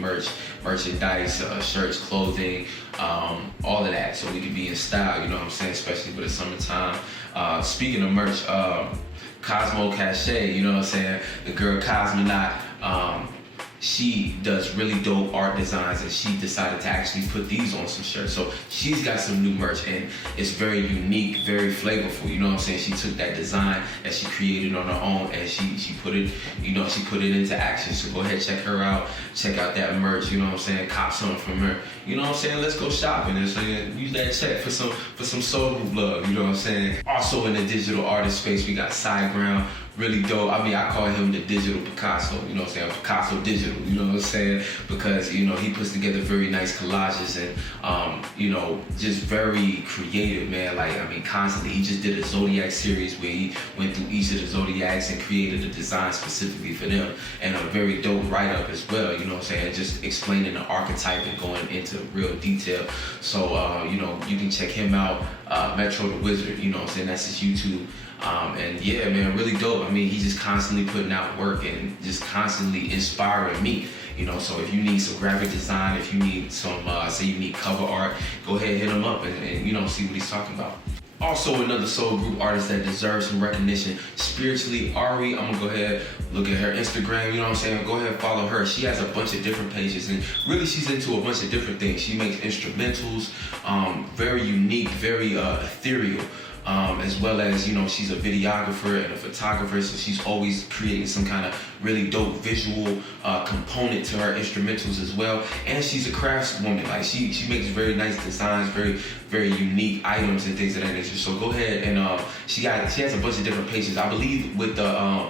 merchandise, shirts, clothing, all of that, so we can be in style, you know what I'm saying, especially for the summertime. Speaking of merch, Cosmo Cache, you know what I'm saying, the girl Cosmonaut, she does really dope art designs, and she decided to actually put these on some shirts. So she's got some new merch, and it's very unique, very flavorful. You know what I'm saying? She took that design that she created on her own, and she put it, you know, she put it into action. So go ahead, check her out. Check out that merch. You know what I'm saying? Cop something from her. You know what I'm saying? Let's go shopping and so use that check for some Soul Group love. You know what I'm saying? Also in the digital artist space, we got SideGround. Really dope. I mean, I call him the digital Picasso, you know what I'm saying? Picasso digital, you know what I'm saying? Because, you know, he puts together very nice collages and, you know, just very creative, man. Like, I mean, constantly. He just did a Zodiac series where he went through each of the Zodiacs and created a design specifically for them. And a very dope write-up as well, you know what I'm saying? Just explaining the archetype and going into real detail. So, you know, you can check him out, Metro the Wizard, you know what I'm saying? That's his YouTube. And yeah, man, really dope. I mean, he's just constantly putting out work and just constantly inspiring me. You know, so if you need some graphic design, if you need some, say you need cover art, go ahead and hit him up and you know, see what he's talking about. Also, another Soul Group artist that deserves some recognition, Spiritually Ari. I'm gonna go ahead, look at her Instagram, you know what I'm saying? Go ahead and follow her. She has a bunch of different pages, and really she's into a bunch of different things. She makes instrumentals, very unique, very ethereal. As well as, you know, she's a videographer and a photographer, so she's always creating some kind of really dope visual component to her instrumentals as well. And she's a craftswoman. Like she makes very nice designs, very unique items and things of that nature. So go ahead and she has a bunch of different pages. I believe with the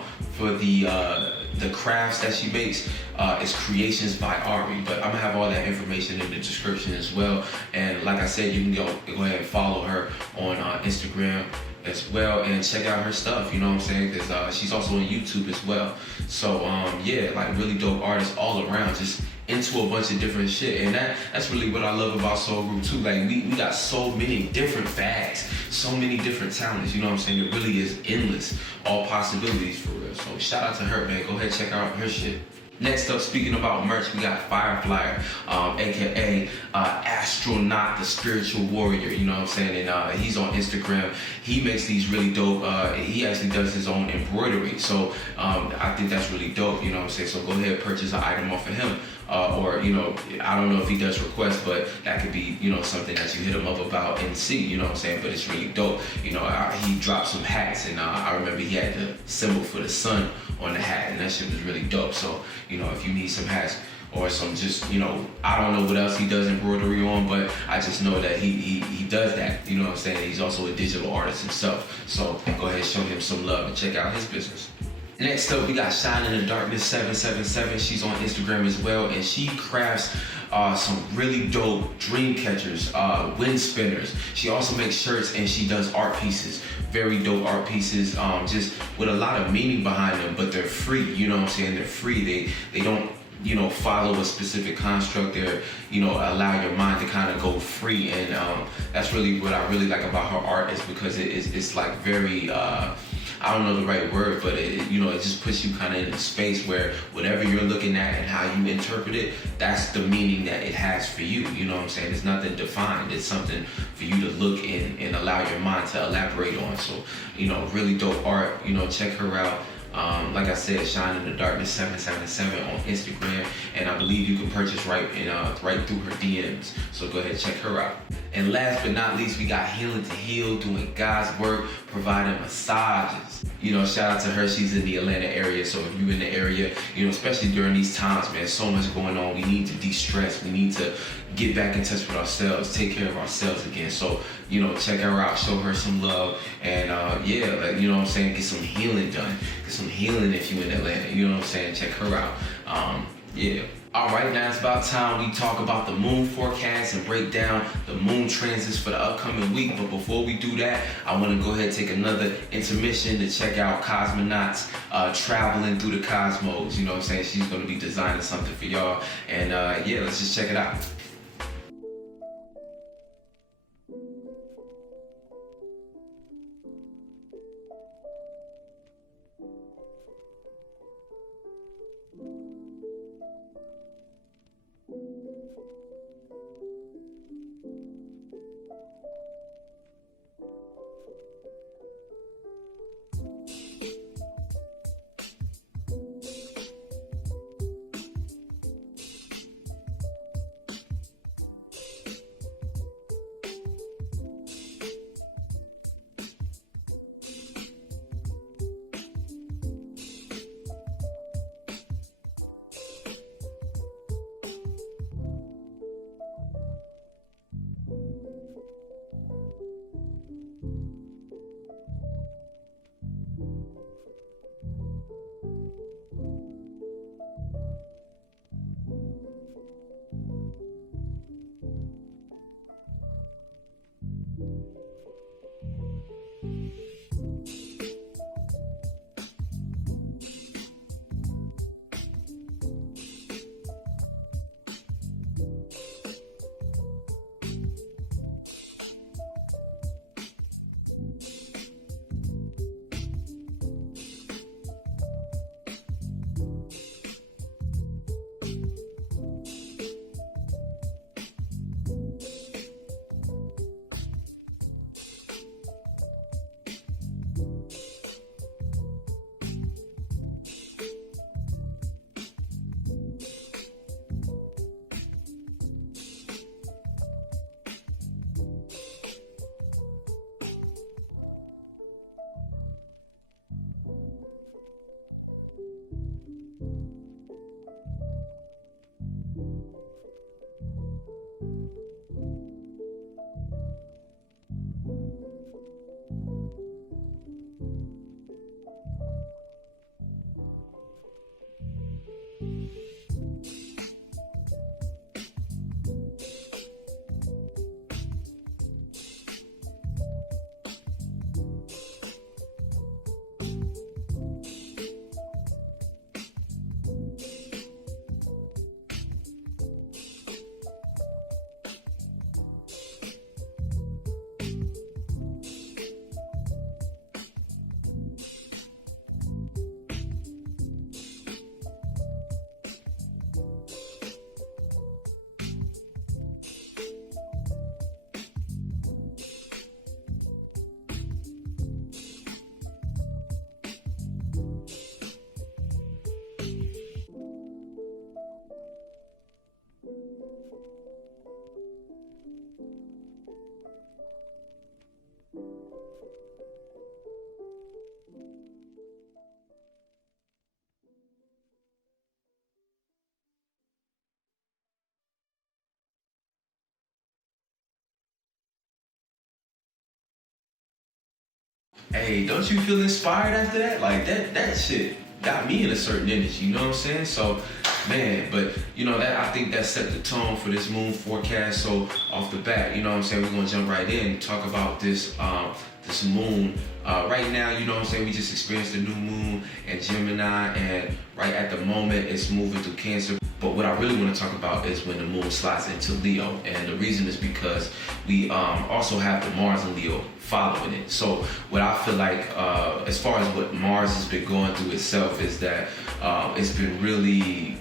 crafts that she makes, it's Creations by Ari, but I'm gonna have all that information in the description as well. And like I said, you can go ahead and follow her on Instagram as well and check out her stuff, you know what I'm saying? Because she's also on YouTube as well. So yeah, like really dope artists all around, just into a bunch of different shit. And that's really what I love about Soul Group too. Like we got so many different bags, so many different talents, you know what I'm saying? It really is endless, all possibilities for real. So shout out to her, man. Go ahead, check out her shit. Next up, speaking about merch, we got Fireflyer, aka Astronaut, the spiritual warrior, you know what I'm saying? And he's on Instagram. He makes these really dope, he actually does his own embroidery. So I think that's really dope, you know what I'm saying? So go ahead, purchase an item off of him. Or, you know, I don't know if he does requests, but that could be, you know, something that you hit him up about and see, you know what I'm saying? But it's really dope. You know, he dropped some hats, and I remember he had the symbol for the sun on the hat, and that shit was really dope. So, you know, if you need some hats or some just, you know, I don't know what else he does embroidery on, but I just know that he does that, you know what I'm saying? He's also a digital artist himself. So go ahead and show him some love and check out his business. Next up, we got Shine in the Darkness 777. She's on Instagram as well, and she crafts some really dope dream catchers, wind spinners. She also makes shirts, and she does art pieces, very dope art pieces, just with a lot of meaning behind them, but they're free, you know what I'm saying? They're free. They don't, you know, follow a specific construct. They're, you know, allow your mind to kind of go free, and that's really what I really like about her art, is because it's like very I don't know the right word, but it, you know, it just puts you kind of in a space where whatever you're looking at and how you interpret it, that's the meaning that it has for you. You know what I'm saying? It's nothing defined. It's something for you to look in and allow your mind to elaborate on. So, you know, really dope art. You know, check her out. Like I said, Shine in the Darkness 777 on Instagram, and I believe you can purchase right through her DMs. So go ahead and check her out. And last but not least, we got Healing to Heal, doing God's work, providing massages. Shout out to her. She's in the Atlanta area. So if you're in the area, especially during these times, man, so much going on. We need to de-stress. We need to get back in touch with ourselves, take care of ourselves again. So, check her out, show her some love, and get some healing done. Get some healing if you're in Atlanta, check her out. All right, now it's about time we talk about the moon forecast and break down the moon transits for the upcoming week. But before we do that, I want to go ahead and take another intermission to check out Cosmonauts traveling through the cosmos. She's going to be designing something for y'all. And let's just check it out. Hey, don't you feel inspired after that? Like that shit got me in a certain energy, you know what I'm saying? So, man, but I think that set the tone for this moon forecast. So off the bat, we're gonna jump right in and talk about this this moon. Right now, we just experienced the new moon in Gemini, and right at the moment it's moving through Cancer. But what I really want to talk about is when the moon slides into Leo, and the reason is because we also have the Mars in Leo following it. So what I feel like, as far as what Mars has been going through itself, is that it's been really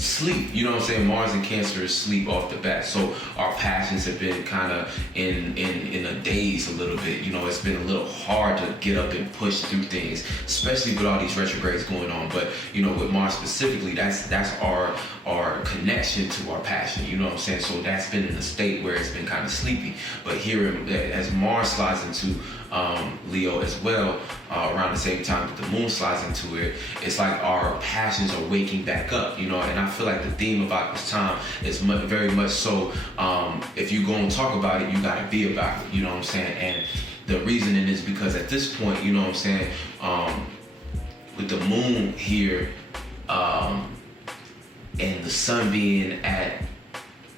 sleep. You know what I'm saying? Mars and Cancer is sleep off the bat. So our passions have been kind of in a daze a little bit. You know, it's been a little hard to get up and push through things, especially with all these retrogrades going on. But, you know, with Mars specifically, that's our connection to our passion. You know what I'm saying? So that's been in a state where it's been kind of sleepy. But here, as Mars slides into Leo as well, around the same time that the moon slides into it, it's like our passions are waking back up, you know. And I feel like the theme about this time is very much so, if you're going to talk about it, you got to be about it, you know what I'm saying? And the reasoning is because at this point, you know what I'm saying, with the moon here, and the sun being at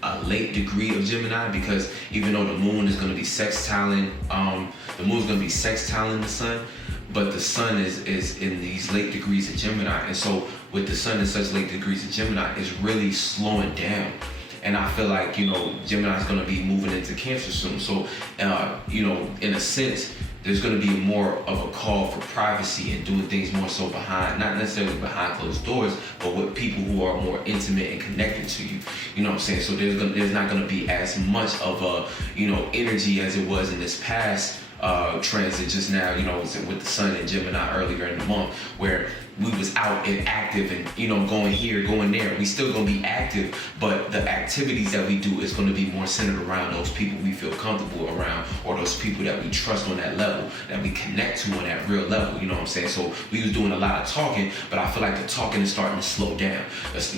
a late degree of Gemini, because even though the moon is going to be sextiling, the moon's going to be sextiling the sun, but the sun is in these late degrees of Gemini. And so with the sun in such late degrees of Gemini, it's really slowing down. And I feel like, you know, Gemini is going to be moving into Cancer soon. So, you know, in a sense, there's going to be more of a call for privacy and doing things more so behind, not necessarily behind closed doors, but with people who are more intimate and connected to you. You know what I'm saying? So there's not going to be as much of a, you know, energy as it was in this past transit just now, you know, with the sun in Gemini earlier in the month, where we was out and active and, you know, going here, going there. We still gonna be active, but the activities that we do is gonna be more centered around those people we feel comfortable around, or those people that we trust on that level, that we connect to on that real level, you know what I'm saying? So we was doing a lot of talking, but I feel like the talking is starting to slow down.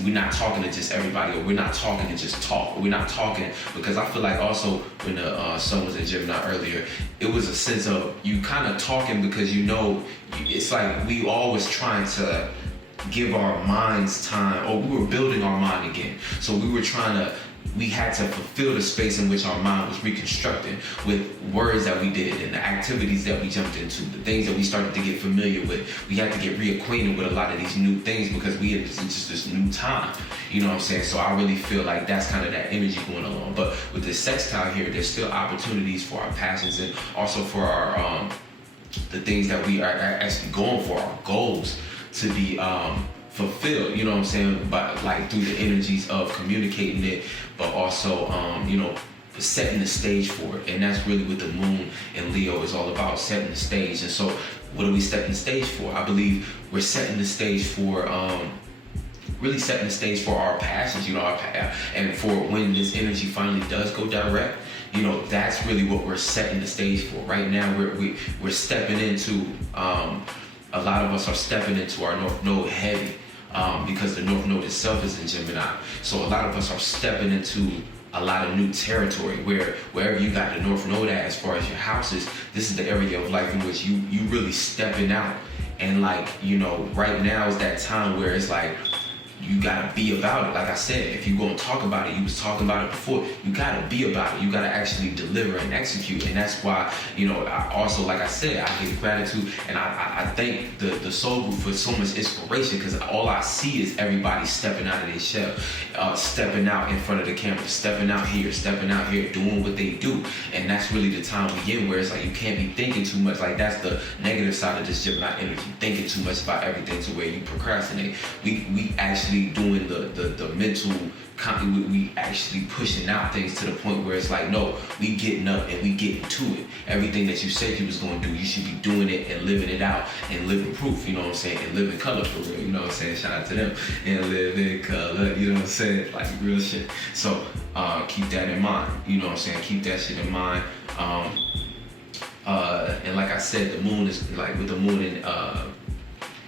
We're not talking to just everybody, or we're not talking to just talk, or we're not talking, because I feel like also when the sun was in Gemini earlier, it was a sense of you kind of talking because, you know, it's like we always trying to give our minds time, or we were building our mind again. So we had to fulfill the space in which our mind was reconstructing with words that we did and the activities that we jumped into, the things that we started to get familiar with. We had to get reacquainted with a lot of these new things because we had just this new time. You know what I'm saying? So I really feel like that's kind of that energy going along. But with this sextile here, there's still opportunities for our passions and also for our the things that we are actually going for, our goals to be fulfilled, you know what I'm saying, but like through the energies of communicating it, but also you know, setting the stage for it. And that's really what the moon in Leo is all about, setting the stage. And so what are we setting the stage for? I believe we're setting the stage for really setting the stage for our passions, you know, and for when this energy finally does go direct. You know, that's really what we're setting the stage for. Right now, we're stepping into, a lot of us are stepping into our North Node heavy, because the North Node itself is in Gemini. So a lot of us are stepping into a lot of new territory where wherever you got the North Node at, as far as your houses, this is the area of life in which you really stepping out. And like, you know, right now is that time where it's like, you gotta be about it. Like I said, if you're gonna talk about it, you was talking about it before, you gotta be about it. You gotta actually deliver and execute. And that's why, you know, I also, like I said, I give gratitude, and I thank the Soul Group for so much inspiration, because all I see is everybody stepping out of their shell, stepping out in front of the camera, stepping out here, doing what they do. And that's really the time we in, where it's like you can't be thinking too much. Like that's the negative side of this Gemini energy, thinking too much about everything to where you procrastinate. We actually doing the mental, we actually pushing out things to the point where it's like, no, we getting up and we getting to it. Everything that you said you was going to do, you should be doing it and living it out and living proof, you know what I'm saying, and living color for real, you know what I'm saying, shout out to them, and live in color, you know what I'm saying, like real shit. So keep that in mind, you know what I'm saying, keep that shit in mind. And like I said, the moon is like with the moon in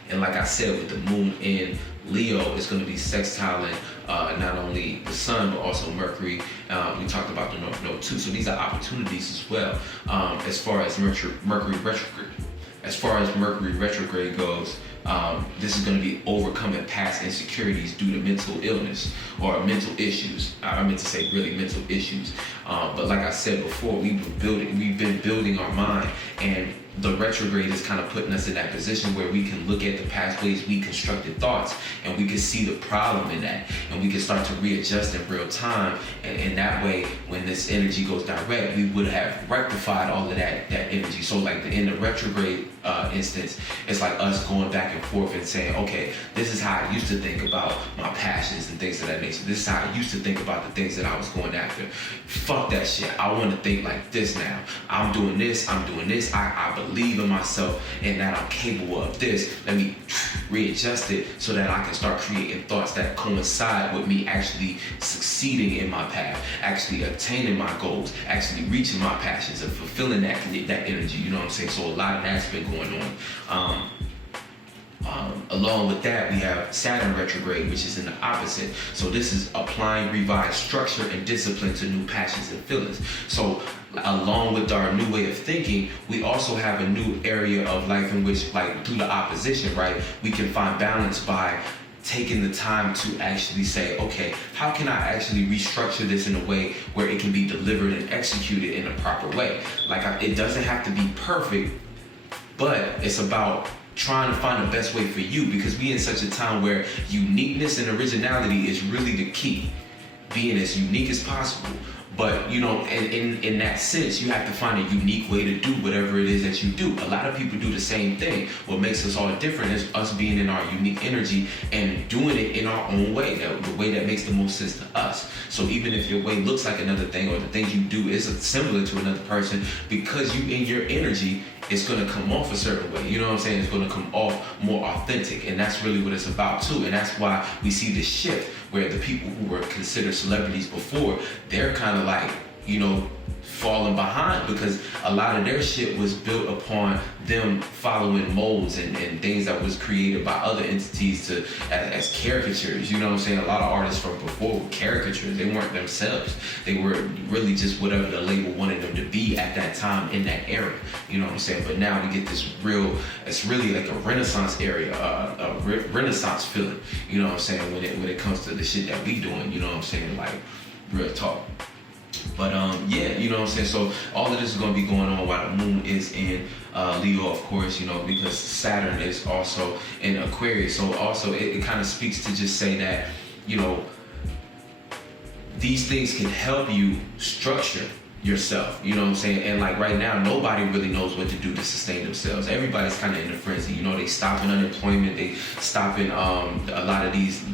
and like I said, with the moon in Leo, it's going to be sextiling not only the sun, but also Mercury. We talked about the North Node too. So these are opportunities as well. As far as Mercury retrograde. As far as Mercury retrograde goes, this is going to be overcoming past insecurities due to mental illness or mental issues. I meant to say really mental issues. But like I said before, we've been building our mind, and the retrograde is kind of putting us in that position where we can look at the past ways we constructed thoughts, and we can see the problem in that, and we can start to readjust in real time. And that way, when this energy goes direct, we would have rectified all of that energy. So like in the retrograde instance, it's like us going back and forth and saying, okay, this is how I used to think about my passions and things of that nature. This is how I used to think about the things that I was going after. Fuck that shit. I want to think like this now. I'm doing this. I believe in myself and that I'm capable of this. Let me readjust it so that I can start creating thoughts that coincide with me actually succeeding in my path, actually obtaining my goals, actually reaching my passions and fulfilling that energy. You know what I'm saying? So a lot of that's been going on. Along with that, we have Saturn retrograde, which is in the opposite. So this is applying revised structure and discipline to new passions and feelings. So along with our new way of thinking, we also have a new area of life in which, like through the opposition, right, we can find balance by taking the time to actually say, okay, how can I actually restructure this in a way where it can be delivered and executed in a proper way? Like it doesn't have to be perfect, but it's about trying to find the best way for you, because we in such a time where uniqueness and originality is really the key. Being as unique as possible. But, you know, in that sense, you have to find a unique way to do whatever it is that you do. A lot of people do the same thing. What makes us all different is us being in our unique energy and doing it in our own way, the way that makes the most sense to us. So even if your way looks like another thing, or the things you do is similar to another person, because you in your energy, it's going to come off a certain way. You know what I'm saying? It's going to come off more authentic. And that's really what it's about too. And that's why we see this shift where the people who were considered celebrities before, they're kind of like, you know, falling behind, because a lot of their shit was built upon them following molds and things that was created by other entities as caricatures. You know what I'm saying? A lot of artists from before were caricatures. They weren't themselves. They were really just whatever the label wanted them to be at that time in that era. You know what I'm saying? But now we get this it's really like a Renaissance area, a Renaissance feeling. You know what I'm saying? When it comes to the shit that we doing, you know what I'm saying? Like, real talk. But yeah, you know what I'm saying? So all of this is going to be going on while the moon is in Leo, of course, you know, because Saturn is also in Aquarius. So also it kind of speaks to just say that, you know, these things can help you structure yourself, you know what I'm saying? And like right now, nobody really knows what to do to sustain themselves. Everybody's kind of in a frenzy, you know. They stopping unemployment, they stopping a lot of these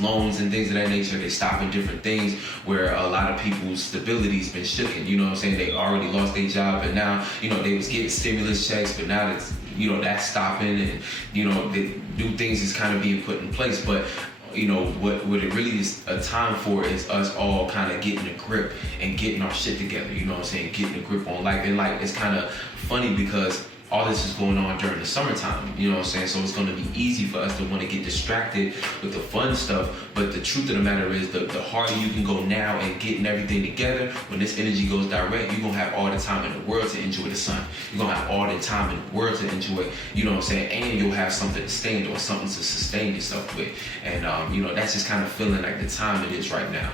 loans and things of that nature. They stopping different things where a lot of people's stability's been shooken, you know what I'm saying? They already lost their job, and now, you know, they was getting stimulus checks, but now that's, you know, that's stopping, and, you know, the new things is kind of being put in place. But you know, what it really is a time for is us all kind of getting a grip and getting our shit together, you know what I'm saying? Getting a grip on life. And like, it's kind of funny because all this is going on during the summertime, you know what I'm saying? So it's going to be easy for us to want to get distracted with the fun stuff. But the truth of the matter is, the harder you can go now and getting everything together, when this energy goes direct, you're going to have all the time in the world to enjoy the sun. You're going to have all the time in the world to enjoy, you know what I'm saying? And you'll have something to stand on, something to sustain yourself with. And, you know, that's just kind of feeling like the time it is right now.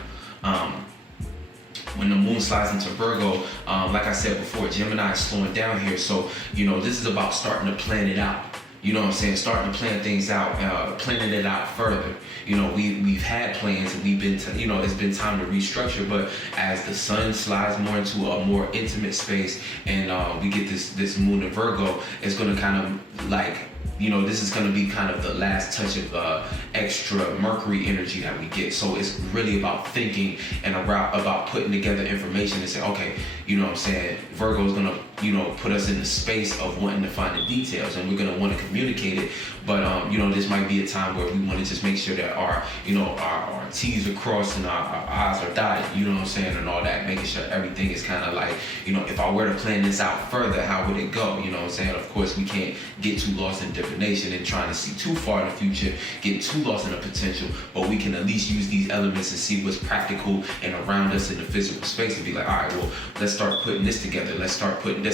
When the moon slides into Virgo, like I said before, Gemini is slowing down here. So, you know, this is about starting to plan it out. You know what I'm saying? Starting to plan things out, planning it out further. You know, we've had plans and we've been, you know, it's been time to restructure. But as the sun slides more into a more intimate space, and we get this moon in Virgo, it's going to kind of like, you know, this is going to be kind of the last touch of extra Mercury energy that we get. So it's really about thinking and about putting together information and saying, okay, you know what I'm saying, Virgo is going to, you know, put us in the space of wanting to find the details, and we're going to want to communicate it. But, you know, this might be a time where we want to just make sure that our, you know, our T's are crossed and our I's are dotted, you know what I'm saying, and all that, making sure everything is kind of like, you know, if I were to plan this out further, how would it go? You know what I'm saying? Of course, we can't get too lost in divination and trying to see too far in the future, get too too lost in the potential, but we can at least use these elements and see what's practical and around us in the physical space and be like, all right, well, let's start putting this together. Let's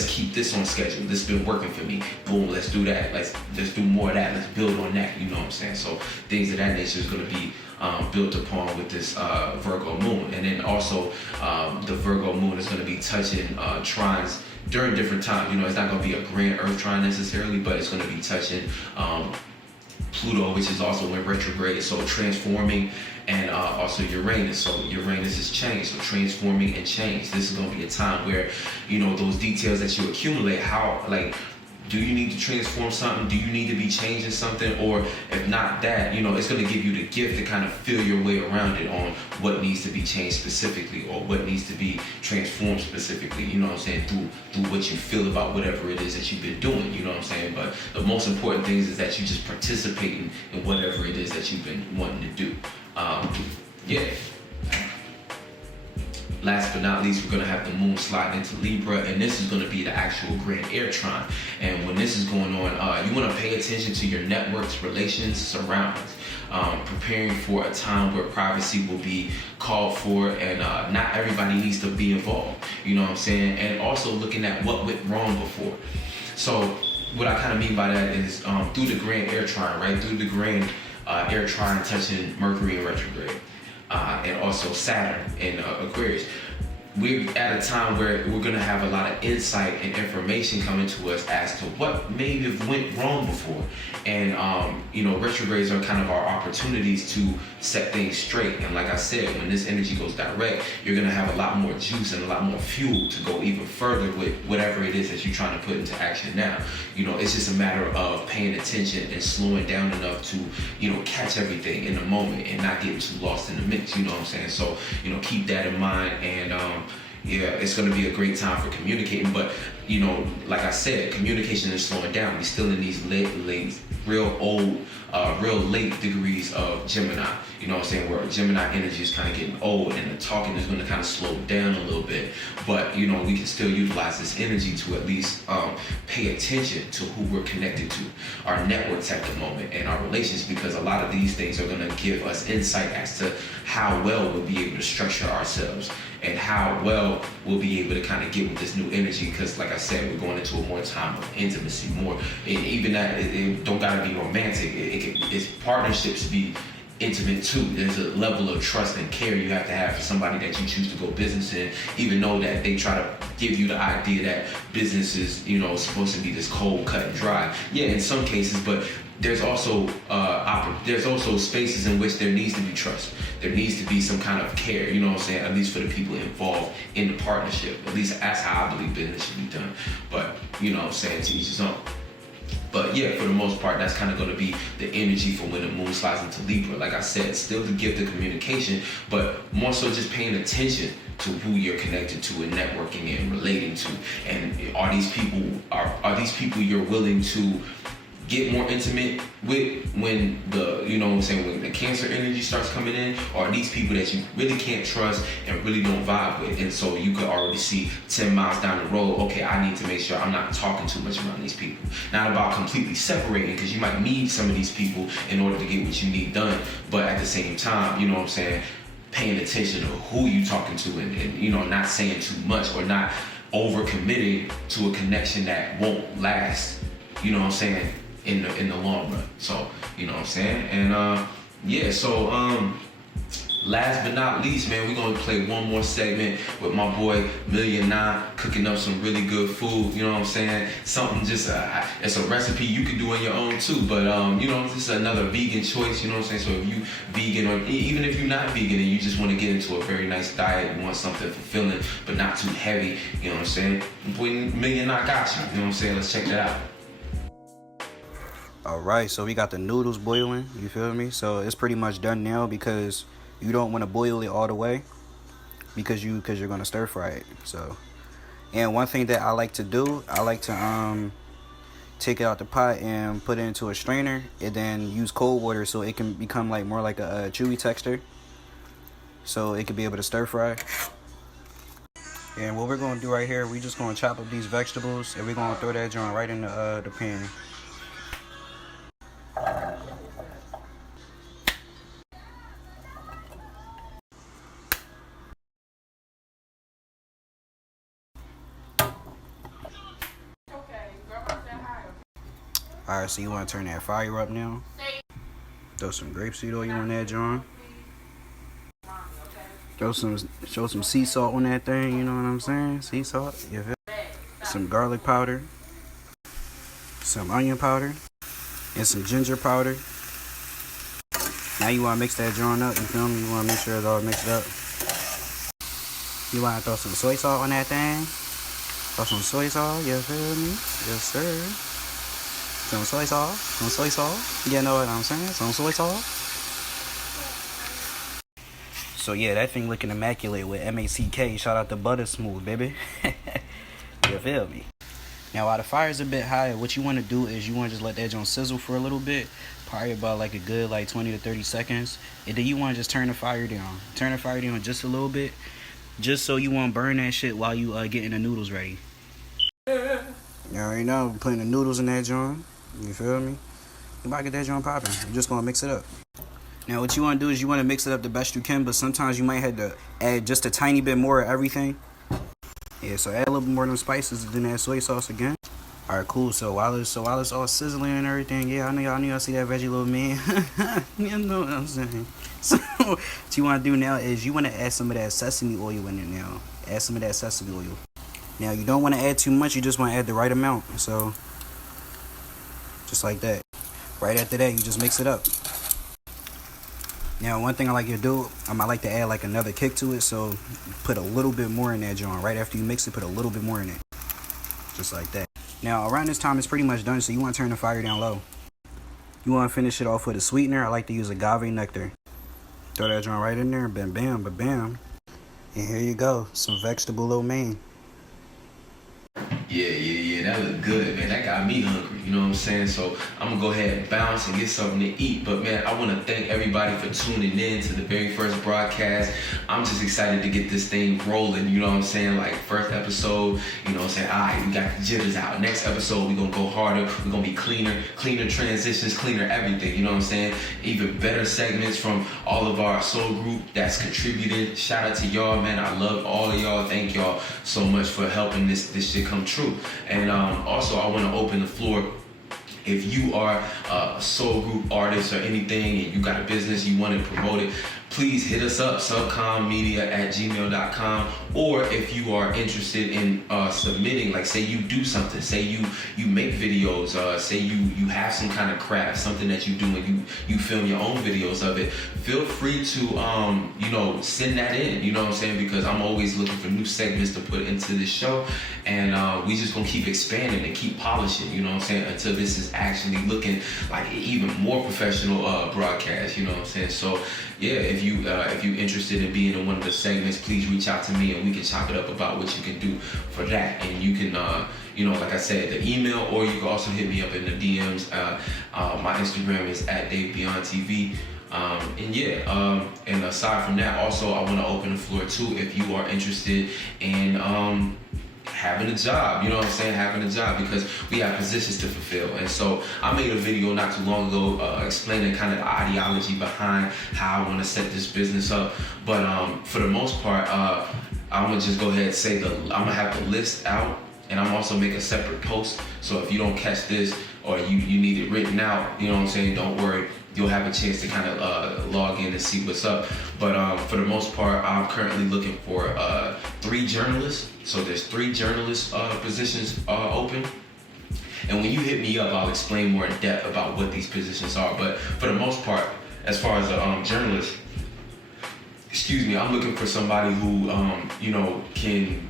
keep this on schedule. This has been working for me. Boom, let's do that. Let's do more of that. Let's build on that. You know what I'm saying? So things of that nature is going to be built upon with this Virgo moon. And then also the Virgo moon is going to be touching trines during different times. You know, it's not going to be a grand Earth trine necessarily, but it's going to be touching Pluto, which is also in retrograde, so transforming, and also Uranus. So Uranus is change, so transforming and change. This is going to be a time where, you know, those details that you accumulate, how, like, do you need to transform something? Do you need to be changing something? Or if not that, you know, it's going to give you the gift to kind of feel your way around it on what needs to be changed specifically or what needs to be transformed specifically, you know what I'm saying, through what you feel about whatever it is that you've been doing, you know what I'm saying? But the most important thing is that you just participating in whatever it is that you've been wanting to do. Yeah. Last but not least, we're going to have the moon slide into Libra, and this is going to be the actual grand air trine. And when this is going on, you want to pay attention to your networks, relations, surroundings. Preparing for a time where privacy will be called for, and not everybody needs to be involved. You know what I'm saying? And also looking at what went wrong before. So what I kind of mean by that is through the grand air trine, right? Through the grand air trine touching Mercury in retrograde. And also Saturn in Aquarius. We're at a time where we're going to have a lot of insight and information coming to us as to what maybe have went wrong before. And, you know, retrogrades are kind of our opportunities to set things straight. And like I said, when this energy goes direct, you're going to have a lot more juice and a lot more fuel to go even further with whatever it is that you're trying to put into action now. You know, it's just a matter of paying attention and slowing down enough to, you know, catch everything in the moment and not getting too lost in the mix, you know what I'm saying? So, you know, keep that in mind. And, yeah, it's going to be a great time for communicating, but, you know, like I said, communication is slowing down. We're still in these real late degrees of Gemini, you know what I'm saying, where Gemini energy is kind of getting old and the talking is going to kind of slow down a little bit, but, you know, we can still utilize this energy to at least pay attention to who we're connected to, our networks at the moment, and our relations, because a lot of these things are going to give us insight as to how well we'll be able to structure ourselves and how well we'll be able to kind of get with this new energy, because like I said, we're going into a more time of intimacy, more, and even that, it don't gotta be romantic, it's partnerships be intimate too. There's a level of trust and care you have to have for somebody that you choose to go business in, even though that they try to give you the idea that business is, you know, supposed to be this cold, cut and dry. Yeah, in some cases, but there's also spaces in which there needs to be trust. There needs to be some kind of care, you know what I'm saying, at least for the people involved in the partnership. At least that's how I believe business should be done. But, you know what I'm saying, to each his own. But yeah, for the most part, that's kind of going to be the energy for when the moon slides into Libra. Like I said, still the gift of communication, but more so just paying attention to who you're connected to and networking and relating to. And are these people you're willing to get more intimate with when the, you know what I'm saying, when the Cancer energy starts coming in, or are these people that you really can't trust and really don't vibe with? And so you could already see 10 miles down the road, okay, I need to make sure I'm not talking too much around these people. Not about completely separating, because you might need some of these people in order to get what you need done, but at the same time, you know what I'm saying, paying attention to who you talking to, and you know, not saying too much or not over committing to a connection that won't last, you know what I'm saying, in the long run. So, you know what I'm saying? And yeah, so last but not least, man, we're gonna play one more segment with my boy Million Nine, cooking up some really good food, you know what I'm saying? Something just, it's a recipe you can do on your own too, but you know, this is another vegan choice, you know what I'm saying? So if you vegan, or even if you're not vegan and you just wanna get into a very nice diet, you want something fulfilling, but not too heavy, you know what I'm saying? Boy, Million Nine got you, you know what I'm saying? Let's check that out. Alright, so we got the noodles boiling, you feel me? So it's pretty much done now, because you don't want to boil it all the way, because you're going to stir fry it. So, and one thing that I like to do, I like to take it out the pot and put it into a strainer, and then use cold water so it can become like more like a chewy texture, so it can be able to stir fry. And what we're going to do right here, we just going to chop up these vegetables, and we're going to throw that joint right in the pan. Alright, so you want to turn that fire up now. Throw some grapeseed oil on that, John. Show some sea salt on that thing, you know what I'm saying? Sea salt, you feel? Some garlic powder, some onion powder, and some ginger powder. Now you want to mix that joint up, you feel me? You want to make sure it's all mixed up. You want to throw some soy salt on that thing. Throw some soy salt, you feel me? Yes, sir. Some soy salt. You know what I'm saying? Some soy salt. So yeah, that thing looking immaculate with MACK. Shout out to Butter Smooth, baby. You feel me? Now while the fire's a bit high, what you want to do is you want to just let that joint sizzle for a little bit. Probably about like a good 20 to 30 seconds. And then you want to just turn the fire down. Turn the fire down just a little bit. Just so you won't burn that shit while you getting the noodles ready. You already know, we're putting the noodles in that joint. You feel me? You might get that joint popping. You're just going to mix it up. Now what you want to do is you want to mix it up the best you can, but sometimes you might have to add just a tiny bit more of everything. Yeah, so add a little bit more of them spices and then add soy sauce again. Alright, cool. So while it's all sizzling and everything, yeah, I know y'all see that veggie little man. You know what I'm saying? So what you want to do now is you want to add some of that sesame oil in there now. Add some of that sesame oil. Now you don't want to add too much, you just want to add the right amount. So just like that. Right after that, you just mix it up. Now, one thing I like to do, I like to add like another kick to it, so put a little bit more in that joint. Right after you mix it, put a little bit more in it. Just like that. Now, around this time, it's pretty much done, so you want to turn the fire down low. You want to finish it off with a sweetener. I like to use agave nectar. Throw that joint right in there, bam, bam, bam, bam. And here you go, some vegetable lo mein. Yeah, that was good, man. That got me hungry, you know what I'm saying? So I'm gonna go ahead and bounce and get something to eat. But man, I wanna thank everybody for tuning in to the very first broadcast. I'm just excited to get this thing rolling, you know what I'm saying? Like first episode, you know what I'm saying? All right, we got the jitters out. Next episode, we're gonna go harder. We're gonna be cleaner transitions, cleaner everything, you know what I'm saying? Even better segments from all of our soul group that's contributed. Shout out to y'all, man. I love all of y'all. Thank y'all so much for helping this shit come true. And also I want to open the floor. If you are a soul group artist or anything and you got a business you want to promote it, please hit us up, subcommedia@gmail.com. Or if you are interested in submitting, like say you do something, say you make videos, say you have some kind of craft, something that you do and you film your own videos of it, feel free to send that in, you know what I'm saying? Because I'm always looking for new segments to put into this show, and we just gonna keep expanding and keep polishing, you know what I'm saying, until this is actually looking like an even more professional broadcast, you know what I'm saying? So yeah, if you interested in being in one of the segments, please reach out to me and we can chop it up about what you can do for that. And you can like I said, the email, or you can also hit me up in the DMs. My Instagram is @DaveBeyondTV. And aside from that, also I want to open the floor too if you are interested in having a job, you know what I'm saying, having a job, because we have positions to fulfill. And so I made a video not too long ago explaining kind of the ideology behind how I want to set this business up. But for the most part, I'm gonna just go ahead and say I'm gonna have the list out, and I'm also make a separate post. So if you don't catch this or you need it written out, you know what I'm saying, don't worry. You'll have a chance to kind of log in and see what's up. But for the most part, I'm currently looking for 3 journalists. So there's 3 journalist positions open. And when you hit me up, I'll explain more in depth about what these positions are. But for the most part, as far as a journalist, I'm looking for somebody who, can...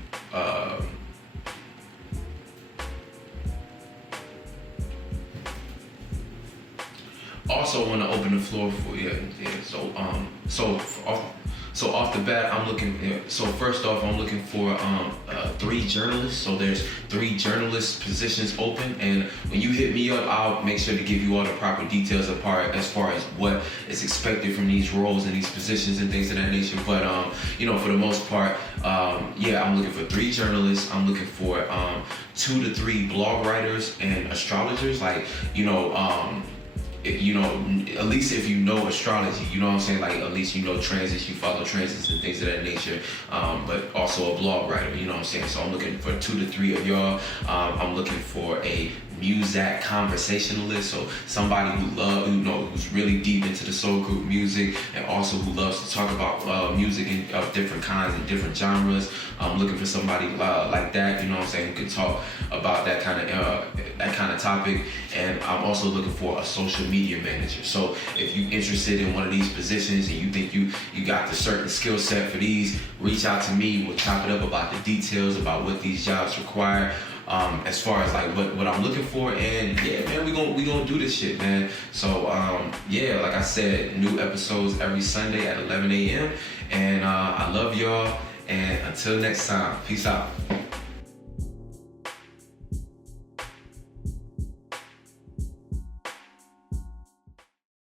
Also want to open the floor for So off the bat, I'm looking. So first off, I'm looking for 3 journalists. So there's 3 journalist positions open, and when you hit me up, I'll make sure to give you all the proper details as far as what is expected from these roles and these positions and things of that nature. But for the most part, I'm looking for 3 journalists. I'm looking for 2 to 3 blog writers and astrologers. At least if you know astrology, you know what I'm saying? Like, at least you know transits, you follow transits and things of that nature, but also a blog writer, you know what I'm saying? So I'm looking for 2 to 3 of y'all. I'm looking for a Muzak conversationalist, so somebody who's really deep into the soul group music, and also who loves to talk about music of different kinds and different genres. I'm looking for somebody like that, you know what I'm saying, who can talk about that kind of topic. And I'm also looking for a social media manager. So if you're interested in one of these positions and you think you got the certain skill set for these, reach out to me. We'll chop it up about the details about what these jobs require. As far as like what I'm looking for, and yeah, man, we gonna do this shit, man. So yeah, like I said, new episodes every Sunday at 11 a.m. And I love y'all, and until next time, peace out.